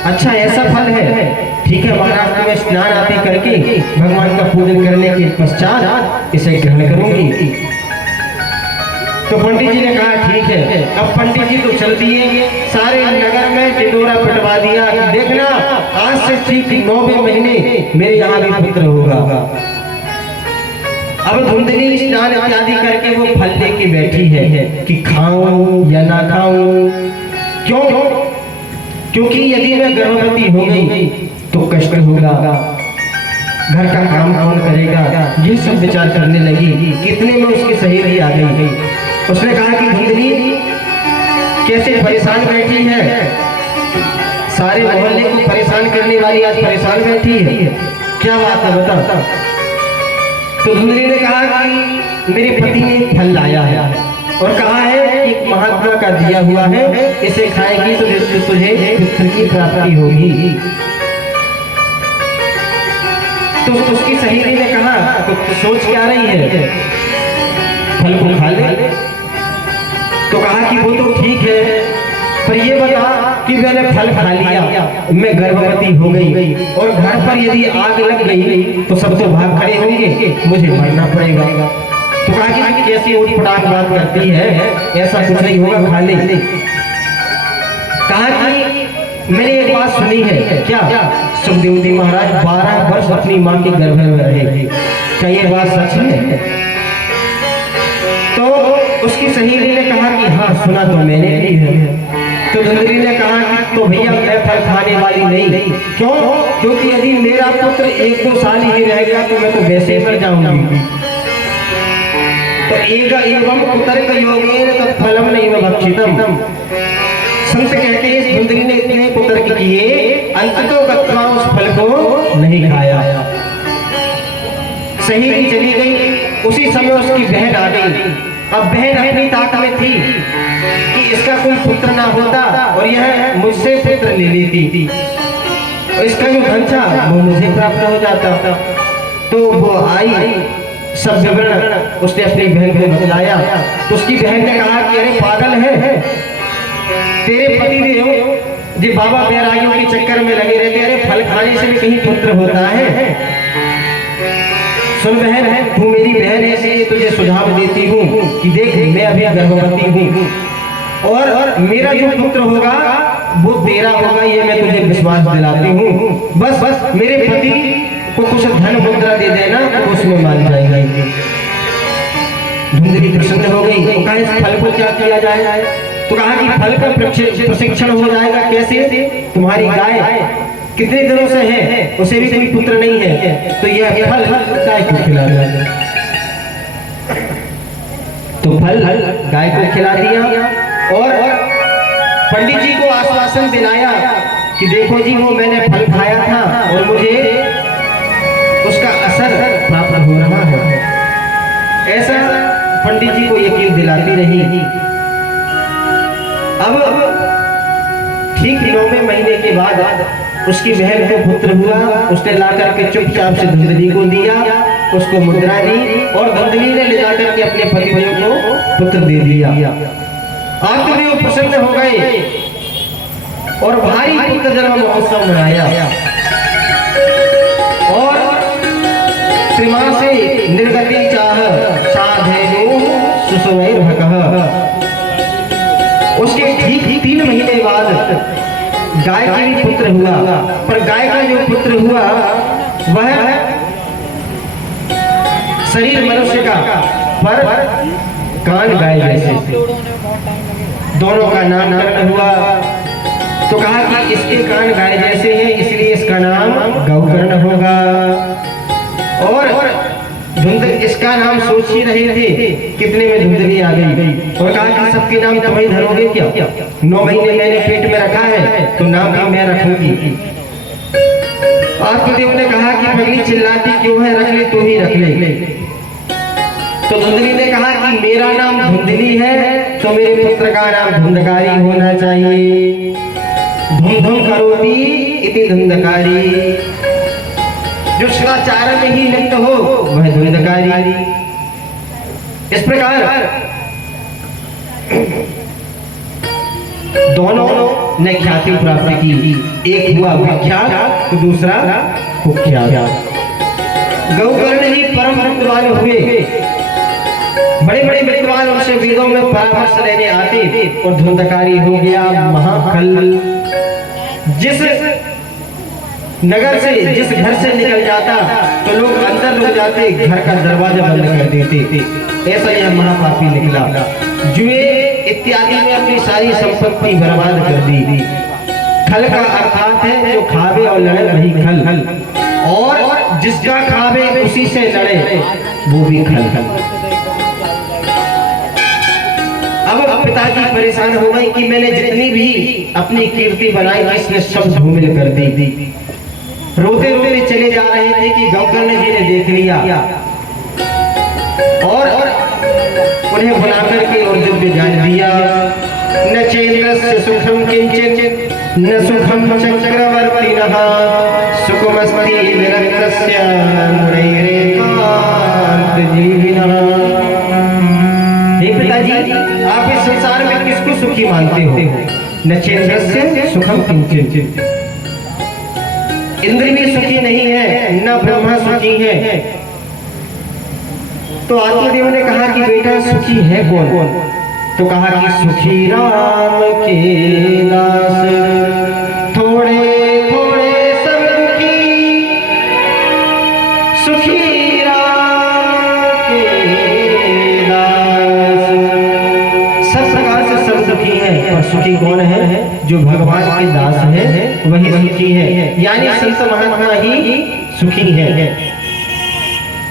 अच्छा ऐसा फल है, ठीक है महाराज, मैं स्नान आदि करके भगवान का पूजन करने के पश्चात इसे ग्रहण करूंगी। तो पंडित जी ने कहा ठीक है। अब पंडित जी तो चल दिए, सारे नगर में टिटोरा पिटवा दिया कि देखना, आज से ठीक 9वें महीने मेरे यहाँ भी पुत्र होगा। अब धुंधली स्नान इत्यादि करके वो फल लेके बैठी है कि खाऊं या ना खाऊं। क्यों? क्योंकि यदि मैं गर्भवती हो गई तो कष्ट होगा, घर का काम कौन करेगा, ये सब विचार करने लगी। कितने में उसकी सहेली आ गई। उसने कहा कि धुंधली कैसे परेशान बैठी है, सारे मोहल्ले को परेशान करने वाली आज परेशान बैठी है, क्या बात है बता। तो धुंधली ने कहा कि मेरे पति ने फल लाया है और कहा है कि महात्मा का दिया हुआ है, इसे खाएगी तो तुझे पुत्र की प्राप्ति होगी। तो उसकी सहेली ने कहा, तो सोच क्या रही है, फल को खा ले। तो कहा कि वो तो ठीक है, पर ये बता कि मैंने फल खा लिया, मैं गर्भवती हो गई और घर पर यदि आग लग गई तो सब तो भाग खड़े होंगे, मुझे मरना पड़ेगा। तो कहा कि कैसी उठपटांग बात करती है, ऐसा कुछ नहीं होगा, खा ले। कहा कि मैंने एक बात सुनी है। क्या? सुखदेव जी महाराज 12 वर्ष अपनी माँ के गर्भ में रहे, क्या ये बात सच है? तो उसकी सहेली ने कहा कि हाँ सुना तो मैंने भी है। तो धुंधली ने कहा कि तो भैया मैं फल खाने वाली नहीं। क्यों? क्योंकि यदि मेरा पुत्र 1-2 साल ही रह गया तो मैं तो वैसे ही मर जाऊंगी। तो एवं कुतर्क योगेन तत्फलम नैव भक्षितम। संत कहते हैं इस धुंधली ने इतने कुतर्क किए, अंततो गत्वा उस फल को नहीं खाया। सहेली चली गई, उसी समय उसकी बहन आ गई। अब बहन अपनी ताक में थी कि इसका कोई पुत्र ना होता और यह मुझसे पुत्र ले लेती, और इसका जो धन था वो मुझे प्राप्त हो जाता। तो वो आई, सब विवरण उसने अपनी बहन को बतलाया। तो उसकी बहन ने कहा कि अरे पागल है, तेरे पति देव जी बाबा बैरागियों के चक्कर में लगे रहते, अरे फल खाने से भी कहीं पुत्र होता है। सुन बहन, तू मेरी बहन है इसलिए तुझे सुझाव देती हूँ कि देख मैं अभी गर्भवती हूँ और मेरा जो पुत्र होगा वो तेरा होगा, ये मैं तुझे विश्वास दिलाती हूँ। बस मेरे पति को कुछ धन मुद्रा दे देना तो उसमें मान जाएगा। धुंधली प्रसन्न हो गई। तो कहा इस फल को क्या किया जाए? तो कहा कि फल का प्रशिक्षण हो जाएगा। कैसे? तुम्हारी गाय कितने दिनों से है, उसे भी कोई पुत्र नहीं है, तो यह फल गाय को खिला दिया। तो फल गाय को खिला दिया और पंडित जी को आश्वासन दिलाया कि देखो जी वो मैंने फल खाया था और मुझे उसका असर प्राप्त हो रहा है। ऐसा पंडित जी को यकीन दिलाती रही। अब ठीक 9वें महीने के बाद उसकी बहन को पुत्र हुआ। उसने लाकर के चुपचाप से धुंधली को दिया, उसको मुद्रा दी और धुंधली ने ले जाकर के अपने पतिदेव को पुत्र दे दिया। आत्मदेव प्रसन्न हो गए और भारी पुत्र जन्म महोत्सव मनाया और त्रिमा से निर्गति चाह साधेनु सुसवैर्भकः। उसके ठीक 3 महीने बाद गाय का भी पुत्र हुआ, पर गाय का जो पुत्र हुआ वह शरीर मनुष्य का पर कान गाय जैसे, दोनों का नामकरण हुआ। तो कहा कि इसके कान गाय जैसे हैं इसलिए इसका नाम गौकर्ण होगा। और धुंधली इसका नाम सोच ही रहे थे, कितने में धुंधली आ गई और कहा कि सबके नाम तुम ही धरोगे क्या? 9 महीने मैंने पेट में रखा है तो नाम भी मैं रखूंगी। आत्मदेव ने कहा कि पगली चिल्लाती क्यों है, रख ले तू ही रख ले। तो धुंधली ने कहा कि मेरा नाम धुंधली है तो मेरे पुत्र का नाम धुंधकारी होना चाहिए। धुम धुम करोति इति धुंधकारी, जो सदाचार में ही लिप्त हो वह धुंधकारी। इस प्रकार दोनों ने ख्याति प्राप्त की। एक हुआ विख्यात तो दूसरा कुख्यात। गौकर्ण ही परम विद्वान हुए। बड़े बड़े विद्वान उनसे वेदों में परामर्श लेने आते और धुंधकारी हो गया महाखल। जिस नगर से जिस घर से निकल जाता तो लोग अंदर रुक जाते, घर का दरवाजा बंद कर देते। ऐसा यह महापापी निकला। जुए इत्यादि में अपनी सारी संपत्ति बर्बाद कर दी। खल का अर्थात है जो खावे और लड़े वही खल, और जिसका खावे उसी से लड़े वो भी खल। अब पिताजी परेशान हो गए कि मैंने जितनी भी अपनी कीर्ति बनाई इसने सब धूमिल कर दी। रोते रोते चले जा रहे थे कि गौकर्ण जी ने देख लिया और उन्हें बुलाकर के और दिव्य ज्ञान दिया। न चेन्द्रस्य सुखम किंचित न सुखम चक्रवर्तिनः सुखमस्ति विरक्तस्य मुरैरेकांत जीविनः। हे पिताजी, आप इस संसार में किसको सुखी मानते हो? न चेन्द्रस्य सुखम किंचित, इंद्र भी सुखी नहीं है, न ब्रह्मा सुखी है। तो आत्मदेव ने कहा कि बेटा सुखी है कौन? तो कहा कि सुखी राम के दास, थोड़े थोड़े सब दुखी, सुखी राम के दास। सब प्रकार से सब सुखी है, पर सुखी कौन है? जो भगवान के दास है वही सुखी है, यानी संत महात्मा ही सुखी है।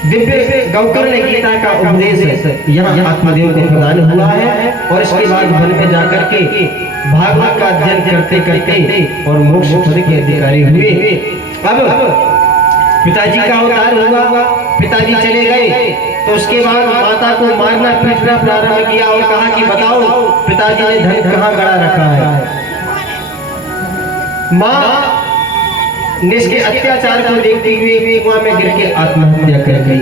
दिव्य गौकर्ण गीता का उपदेश यहाँ आत्मदेव को प्रदान हुआ है और इसके बाद वन में जाकर के भागवत का अध्ययन करते करते और मोक्ष पद के अधिकारी हुए। अब पिताजी का अवतार हुआ, पिताजी चले गए तो उसके बाद माता को मारना पीटना प्रारंभ किया और कहा कि बताओ पिताजी ने धन कहाँ गड़ा रखा है। माँ ने इसके अत्याचार को देखते हुए कुआं में गिर के आत्महत्या कर गई।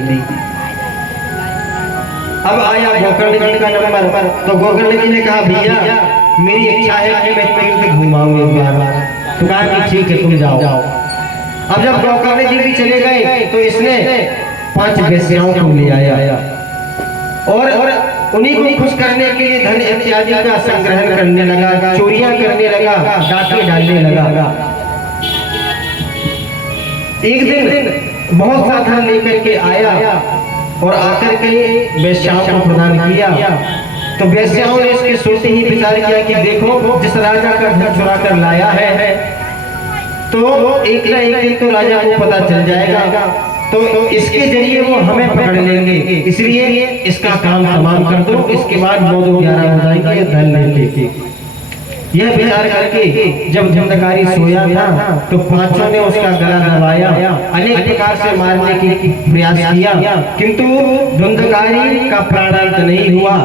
अब आया गोकर्ण जी का नंबर, तो गोकर्ण जी ने कहा भैया मेरी इच्छा है कि मैं तीर्थ घुमाऊं एक बार। तो कहा कि ठीक है तुम जाओ। अब जब गोकर्ण जी भी चले गए तो इसने 5 वेश्याओं को ले आया और उन्हीं को खुश करने के लिए धन इत्यादि का संग्रहण करने लगा, चोरियां करने लगा, डाके डालने लगा। एक दिन बहुत सा धन लेकर के आया और आकर के वेश्याओं को प्रदान किया। तो वेश्याओं ने इसके सोचते ही विचार किया कि देखो जिस राजा का धन चुरा कर लाया है तो एक ना एक दिन तो राजा को पता चल जाएगा, तो इसके जरिए वो हमें पकड़ लेंगे, इसलिए इसका काम तमाम कर दो, इसके बाद 9-11 हो जाएंगे धन लेंगे। यह विचार करके जब धुंधकारी सोया था तो 5 ने उसका गला दबाया, अनेक प्रकार से मारने की प्रयास किया, किंतु धुंधकारी का प्राणांत नहीं हुआ,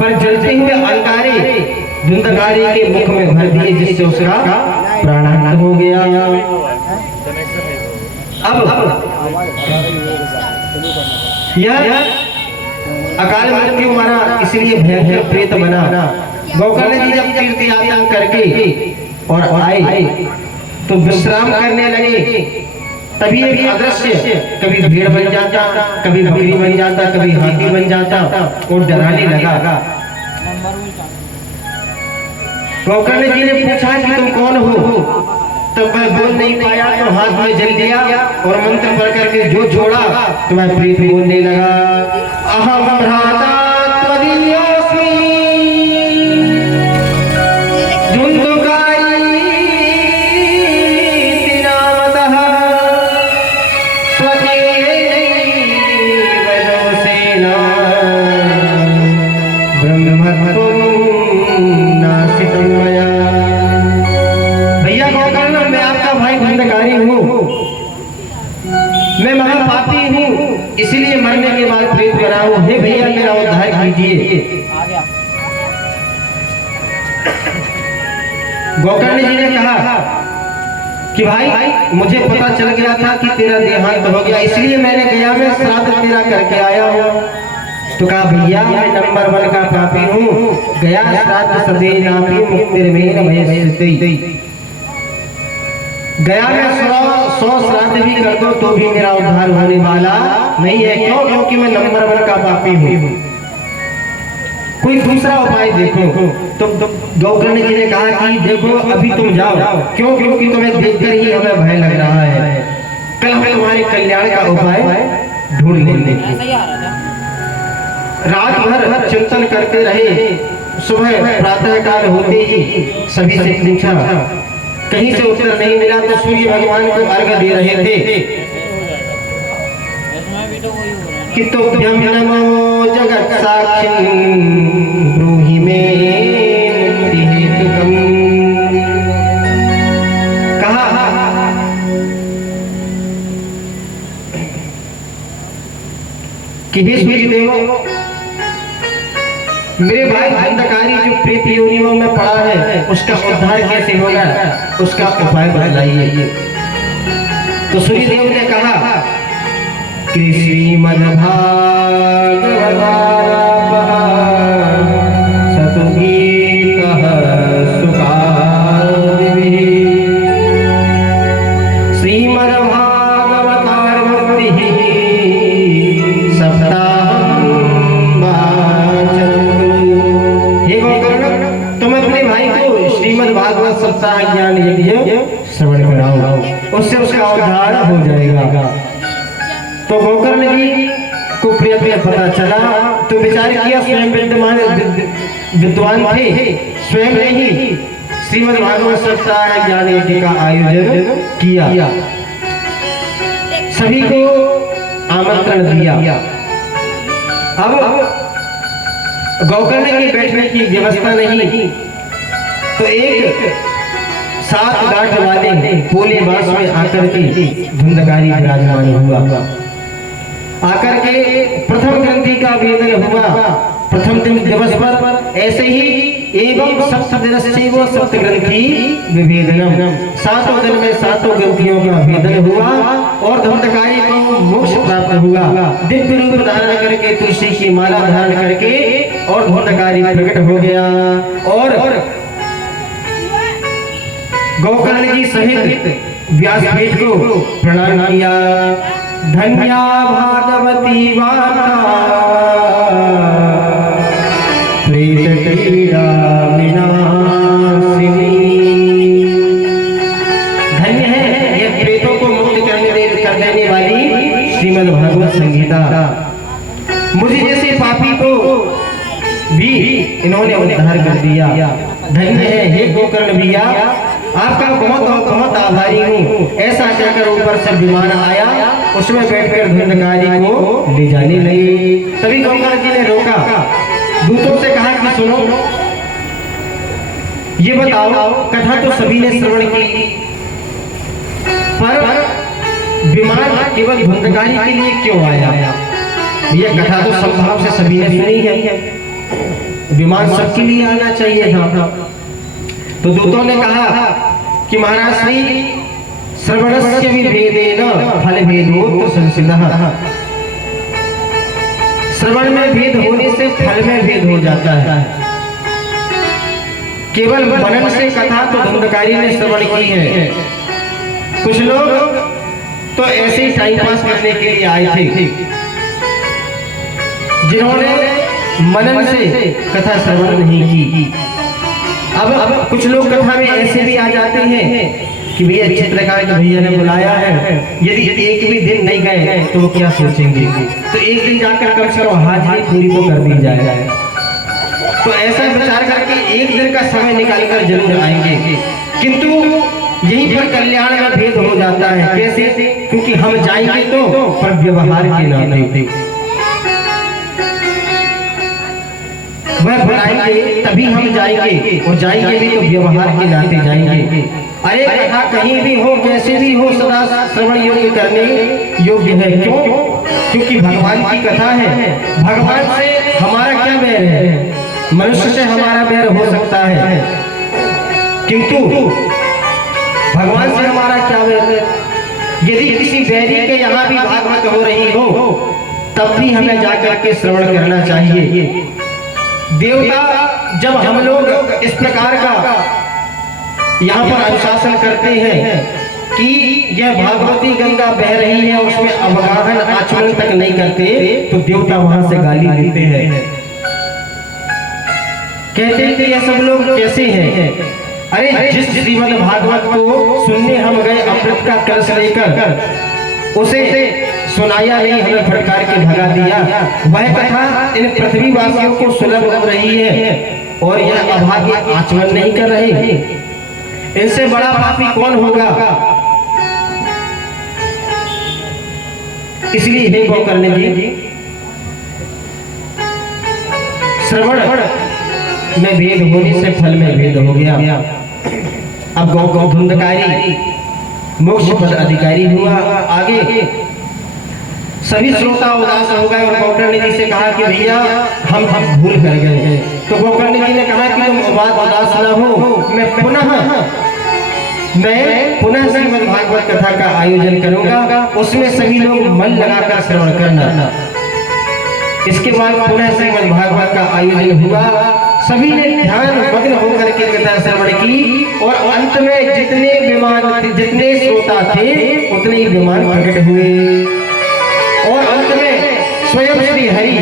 पर जलते हुए अंगारे धुंधकारी के मुख में भर दिए, जिससे उसका प्राणांत हो गया। अब यह अकाल मृत्यु मारा, इसलिए भयंकर प्रेत बना। गोकर्ण जी जब तीर्थ यात्रा करके और आए तो विश्राम करने लगे, तभी एक अदृश्य कभी भेड़ बन जाता, कभी बकरी बन जाता, कभी हाथी बन जाता और डराने लगा। गोकर्ण जी ने पूछा कि तुम कौन हो? तब मैं बोल नहीं पाया तो हाथ में जल दिया और मंत्र पढ़ करके जो छोड़ा तो मैं प्रेत बोलने लगा, अहम भ्राता त्वदीयोऽस्मि धुंधकारी नामतः त्वदीयैव दोषेण ब्रह्मत्वं नासितं मया। भैया गोकर्ण, मैं आपका भाई धुंधकारी हूँ, मैं महापापी हूँ, इसलिए मरने के बाद प्रेत बना हूँ। हे भैया मेरा उद्धार कीजिए। गोकर्ण जी ने कहा कि भाई मुझे पता चल गया था कि तेरा देहांत हो गया, इसलिए मैंने गया में श्राद्ध तेरा करके आया हूँ। तो कहा भैया मैं नंबर 1 का पापी हूँ, गया श्राद्ध सदे नापी मुक्तिर्मेन भयस्ते। गया में 100 श्राद्ध भी कर दो तो भी मेरा उद्धार होने वाला नहीं है। क्यों? क्योंकि मैं नंबर 1 का पापी हूँ, कोई दूसरा उपाय देखो। तो गोकर्ण जी ने कहा कि देखो अभी तुम जाओ, क्यों? क्योंकि तुम्हें देखकर ही हमें भय लग रहा है, कल हम तुम्हारे कल्याण का उपाय ढूंढ लेंगे। रात भर चिंतन करते रहे, सुबह प्रातः काल होते ही सभी से पूछा, कहीं से उत्तर नहीं मिला तो सूर्य भगवान को अर्घ्य दे रहे थे कि तुभ्यं नमो जगत साक्षिं ब्रूहि मे मुक्ति हेतुकम्। कहा कि हे सूर्य देव, मेरे भाई धुंधकारी जो प्रेत योनियों में पड़ा है उसका उद्धार कैसे होगा, उसका उपाय बताइए। तो सूर्यदेव ने कहा कि श्रीमद्भागवतारः सतुगीतः सुकादिभिः श्रीमद्भागवतारभक्तिः सप्ताहं वाचनं। हे गोकर्ण, तुम अपने भाई को श्रीमद् भागवत सप्ताह ज्ञान यज्ञ श्रवण कराओ, उससे उसका उद्धार हो जाएगा। तो गोकर्ण जी को प्रिय पता चला तो विचार किया, स्वयं विद्वान थे, स्वयं ने ही श्रीमद् भागवत सप्ताह ज्ञान यज्ञ का आयोजन किया, सभी को आमंत्रण दिया। अब गोकर्ण के बैठने की व्यवस्था नहीं, तो एक सात गांठ वाले पोले बांस में आकर के धुंधकारी विराजमान हुआ। आकर के प्रथम ग्रंथि का वेदन हुआ प्रथम दिवस पर। ऐसे ही एवं सप्तदिनस्य वो सप्तग्रंथि विभेदनम, सातों दिन में सातों ग्रंथियों का भेदन हुआ और धुंधकारी को मोक्ष प्राप्त हुआ। दिव्य रूप धारण करके तुलसी की माला धारण करके और धुंधकारी प्रकट हो गया और गोकर्ण जी सहित व्यासपीठ को प्रणाम किया। धन्या भागवती वाला प्रेत पीड़ा विनाशिनी। धन्य है यह प्रेतों को मुक्त कर देने वाली श्रीमद् भागवत संगीता। मुझे जैसे पापी को भी इन्होंने उद्धार कर दिया। धन्य है हे गोकर्ण भैया, आपका बहुत आभारी हूँ। ऐसा कहकर ऊपर से विमान आया, उसमें बैठकर धुंधकारी को ले जाने लगे। तभी गोकर्ण जी ने रोका, दूतों से कहा कि सुनो, ये बताओ कथा तो सभी ने श्रवण की, पर विमान केवल धुंधकारी के लिए क्यों आया? यह कथा तो संभाव से सभी ने सुनी है, विमान सबके लिए आना चाहिए था। तो दूतों ने कहा कि महाराज श्री श्रवणस्य विभेदेन फल भेदोक्त संसिद्धः। श्रवण में भेद होने से फल में भेद हो जाता है। केवल मनन से कथा तो धुंधकारी ने श्रवण की है। कुछ लोग तो ऐसे ही टाइम पास करने के लिए आए थे, जिन्होंने मनन से कथा श्रवण नहीं की। अब कुछ लोग कथा में ऐसे भी आ जाते हैं कि भैया चित्रकार के भैया ने बुलाया है, यदि एक भी दिन नहीं गए तो वो क्या सोचेंगे, तो एक दिन जाकर कम से कम हाजिरी पूरी तो कर दी जाए। तो ऐसा विचार करके एक दिन का समय निकालकर जरूर आएंगे, किंतु यहीं पर कल्याण का भेद हो जाता है। कैसे? क्योंकि हम जाएंगे तो पर व्यवहार के नाते वह बुलाएंगे तभी हम जाएंगे, और जाएंगे भी तो व्यवहार के नाते जाएंगे। अरे कथा कहीं भी हो, कैसे भी हो, सदा श्रवण योग्य करने योग्य है। क्यों? क्योंकि भगवान की कथा है। भगवान से हमारा क्या बैर है? मनुष्य से हमारा बैर हो सकता है, किंतु भगवान से हमारा क्या बैर है? यदि किसी बैरी के यहाँ भी भागवत हो रही हो, तब भी हमें जाकर के श्रवण करना चाहिए। देवता जब हम लोग इस प्रकार का यहाँ पर अनुशासन करते हैं कि यह भागवती गंगा बह रही है, उसमें अवगाहन आचमन तक नहीं करते, तो देवता वहां से गाली देते हैं। कहते हैं कि ये सब लोग कैसे हैं? अरे जिस श्रीमद् भागवत को सुनने हम गए अमृत का कलश लेकर, उसे सुनाया नहीं, हमें फटकार के भगा दिया। वह कथा इन पृथ्वीवासियों को सुलभ हो रही है और यह अभागे आचमन नहीं कर रहे। इनसे बड़ा पापी कौन होगा? इसलिए हे गोकर्ण जी, श्रवण में भेद होने से फल में भेद हो गया। अब गौ धुंधकारी मोक्ष पद अधिकारी हुआ। आगे सभी श्रोता उदास हो गए और गोकर्ण जी से कहा कि भैया हम भूल कर गए। तो गोकर्ण जी ने कहा कि तुम उदास न हो, मैं पुनः श्रीमद् भागवत कथा का आयोजन करूंगा, उसमें सभी लोग मन लगाकर श्रवण करना। इसके बाद पुनः श्रीमद् भागवत का आयोजन हुआ। सभी ने ध्यान मग्न होकर के कथा श्रवण की और अंत में जितने श्रोता थे उतने ही विमान प्रकट हुए और अंत में स्वयं श्री हरि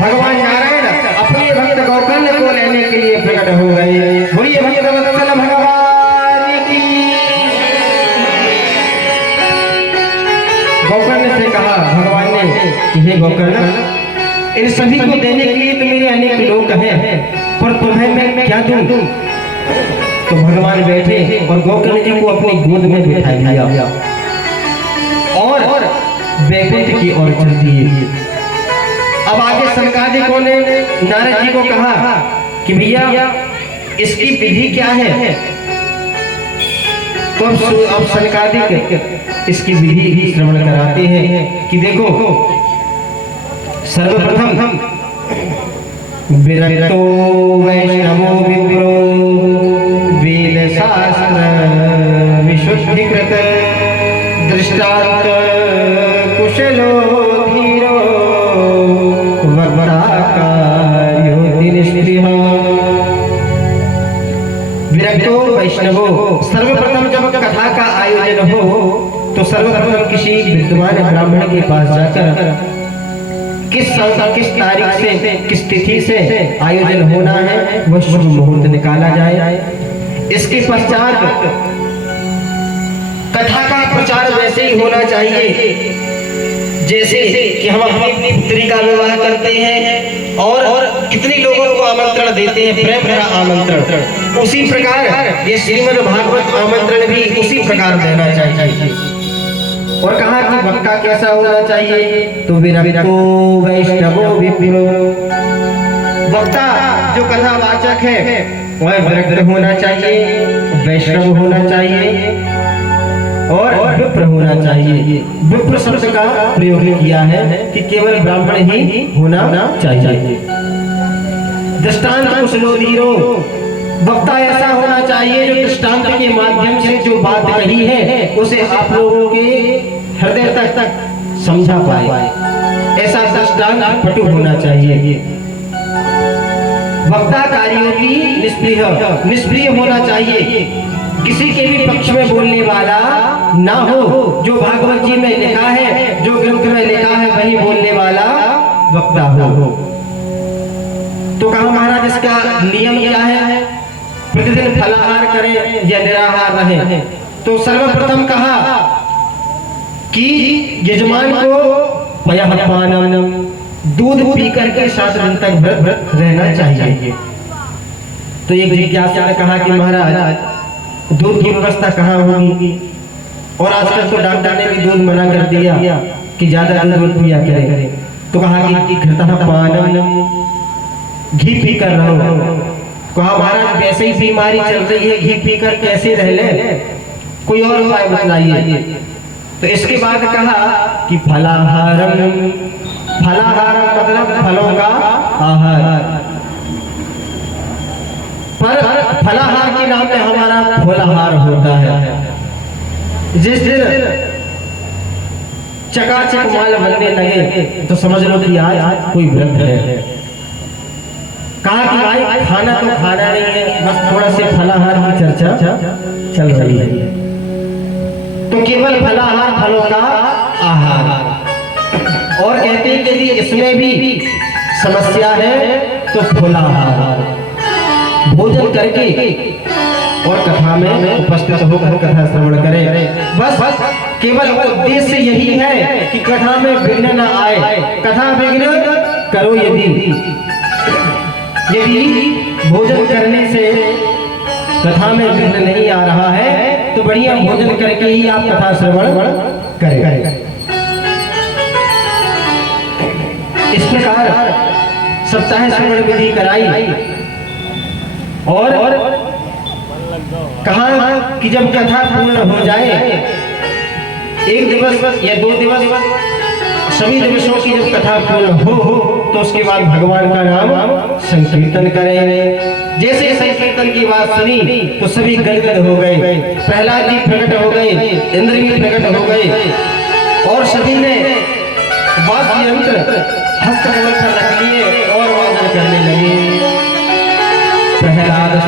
भगवान नारायण अपने भक्त गोकर्ण को लेने के लिए प्रकट हो गए। बोलिए भगवत्सल भगवान की। गोकर्ण से कहा भगवान ने कि हे गोकर्ण, इन सभी को देने के लिए तो मेरे अनेक लोग हैं, पर तुम्हें मैं क्या दूं? तो भगवान बैठे और गोकर्ण जी को अपनी गोद में बिठा लिया और वैकुंठ की ओर चल दिए। अब आगे सनकादिकों ने नारद जी को कहा कि भैया इसकी विधि क्या है? तो अब सनकादिक इसकी विधि भी श्रवण कराते हैं कि देखो सर्वप्रथम विरक्तो वैष्णवो विप्रो वेद शास्त्र विशुद्धिकृत दृष्टांत कुशलो धीरो वक्ता कार्योति निष्क्रियः। विरक्तो वैष्णवो, सर्वप्रथम जब कथा का आयोजन हो तो सर्वप्रथम किसी विद्वान ब्राह्मण के पास जाकर किस तारीख से किस तिथि से आयोजन होना है वह शुभ मुहूर्त निकाला जाए। इसके पश्चात कथा का प्रचार वैसे ही होना चाहिए जैसे कि हम अपनी पुत्री का विवाह करते हैं और कितने लोगों को आमंत्रण देते हैं, प्रेम भरा आमंत्रण, उसी प्रकार ये श्रीमद् भागवत आमंत्रण भी उसी प्रकार देना चाहिए। और कहा कि वक्ता कैसा होना चाहिए, तो विरक्तो वैष्णवो विप्रो, वक्ता जो कथावाचक है वह विरक्त होना चाहिए, वैष्णव होना चाहिए और विप्र होना चाहिए। विप्र शब्द का प्रयोग किया है कि केवल ब्राह्मण ही होना चाहिए। दृष्टांत कुशलो धीरो, वक्ता ऐसा होना चाहिए जो दृष्टांत के माध्यम से जो बात कही है उसे आप लोगों के हृदय तक समझा पाए, ऐसा दृष्टांत पटु होना चाहिए। वक्ता कार्योति निष्प्रिय, निष्प्रिय होना चाहिए, किसी के भी पक्ष में बोलने वाला ना हो। जो भागवत जी में लिखा है, जो ग्रंथ में लिखा है वही बोलने वाला वक्ता हो। तो कहा महाराज इसका नियम क्या है, प्रतिदिन फलाहार करें या निराहार रहे। तो सर्वप्रथम कहा कि यजमान को पयःपानम, दूध पी करके 7 दिन तक व्रत रहना चाहिए। तो एक जिज्ञासा ने कहा कि महाराज दूध की व्यवस्था कहाँ होगी, और आजकल तो डॉक्टर ने भी दूध मना कर दिया कि ज्यादा दूध पिया करे। तो कहा कि घृतः पानम, घी पी कर रहो। कहा महाराज वैसे ही बीमारी चल रही है, घी पीकर कैसे रह ले, कोई और उपाय बतलाइए। तो इसके बाद कहा कि फलाहारम, फलाहारम मतलब फलों का आहार, पर फलाहार के नाम में हमारा फलाहार होता है। जिस दिन चकाचक माल बनने लगे तो समझ लो कि आज कोई व्रत है। कहा कि भाई खाना तो खाना नहीं है, बस थोड़ा से फलाहार की चर्चा चल रही है। तो केवल फलाहार, फलों का आहार। और कहते हैं कि यदि इसमें भी समस्या है तो फलाहार, भोजन करके और कथा में उपस्थित होकर कथा श्रवण करें। बस केवल उद्देश्य यही है कि कथा में विघ्न न आए। कथा विघ्न करो यदि भोजन करने से कथा में विघ्न नहीं आ रहा है तो बढ़िया भोजन करके ही आप कथा श्रवण करें। इस प्रकार सप्ताह श्रवण विधि कराई और कहा कि जब कथा पूर्ण हो जाए, 1 दिवस या 2 दिवस, सभी दिवसों की जब कथा पूर्ण हो तो उसके बाद भगवान का नाम संकीर्तन करें। जैसे संकीर्तन की बात सुनी तो सभी गदगद हो गए, प्रहलाद जी प्रकट हो गए, इंद्र भी प्रकट हो गए और सभी ने वाद्य यंत्र हस्तकमल पर रख लिए और वादन करने लगे। प्रहलाद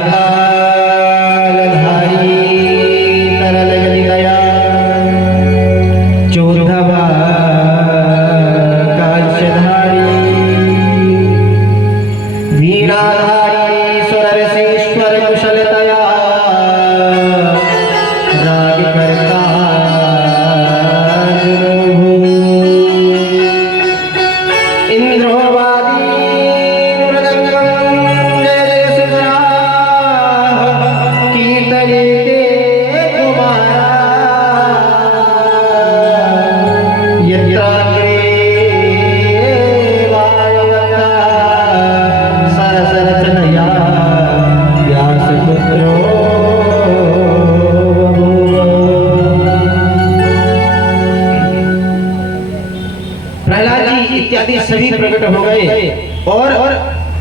सभी प्रकट हो गए और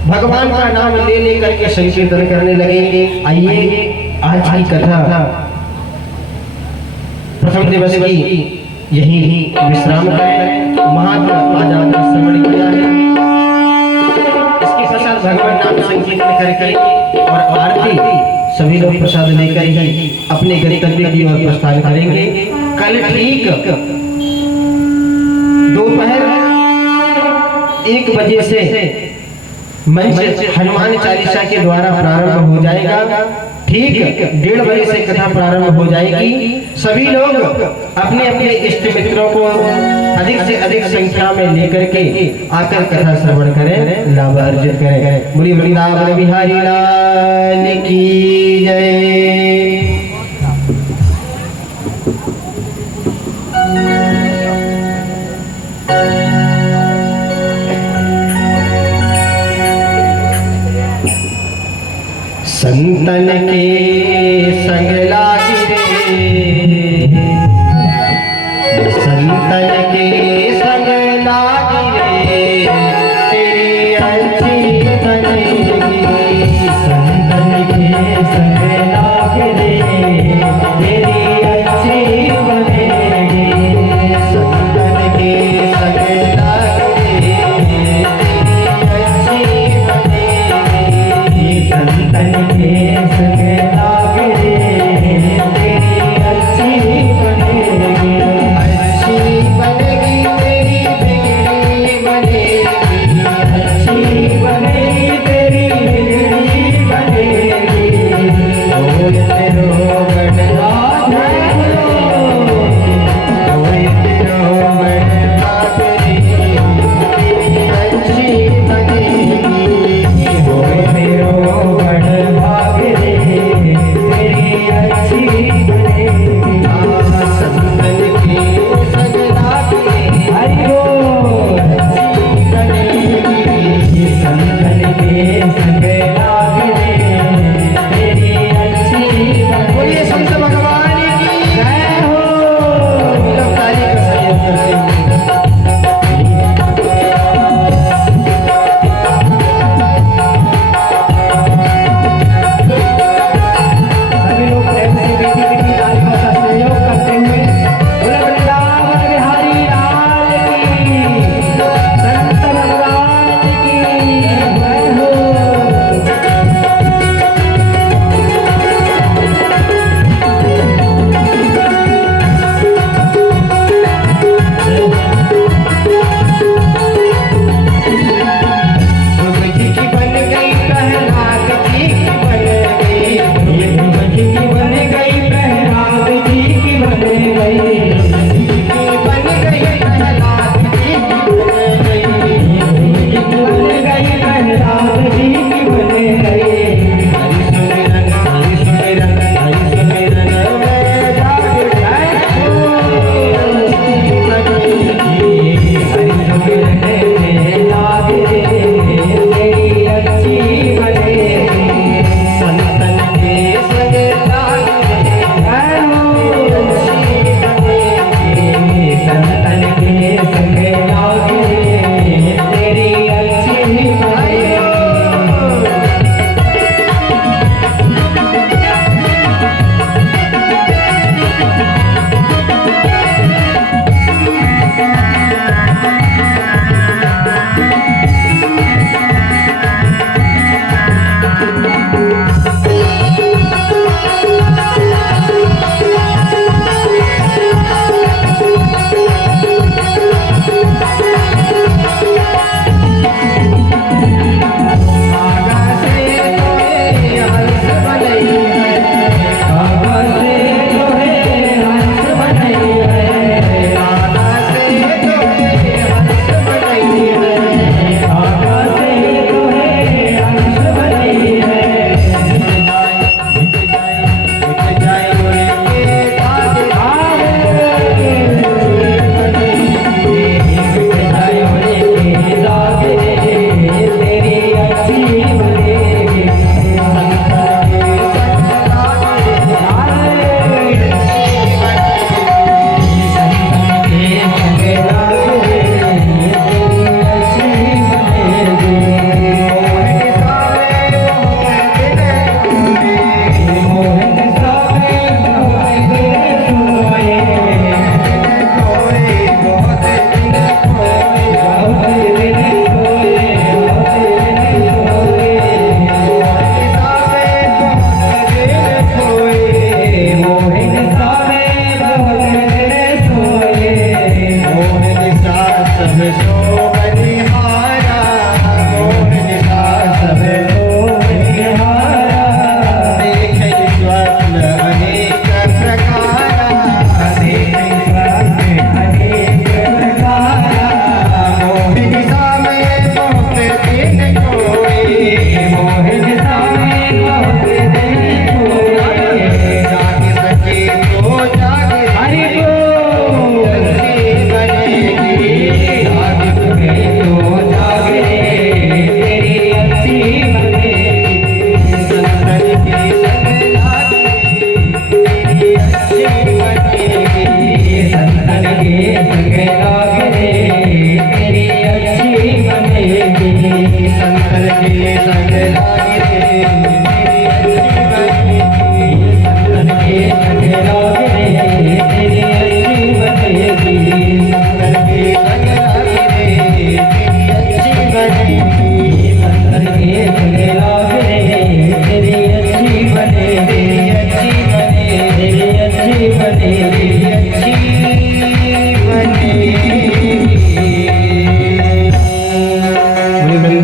भगवान का नाम ले लेकर के संकीर्तन करने लगे। आइए आज की कथा प्रथम दिवस की यही विश्राम करें। महात्मा आज आपने श्रवण किया है, इसके पश्चात भगवान नाम संकीर्तन करके और आरती सभी लोग प्रसाद लेकर ही अपने गंतव्य की ओर प्रस्थान करेंगे। कल ठीक दोपहर 1 बजे से मंच हनुमान चालीसा के द्वारा प्रारंभ हो जाएगा। ठीक 1:30 बजे से कथा प्रारंभ हो जाएगी। सभी लोग अपने अपने इष्ट मित्रों को अधिक से अधिक संख्या में लेकर के आकर कथा श्रवण करें, लाभ अर्जित करें। बोलिए वृंदावन बिहारी लाल की जय। संतन के संग लागी रे, संतन के संग लागी रे, तेरी अच्छी बनेगी। संतन के संग लागी रे, रे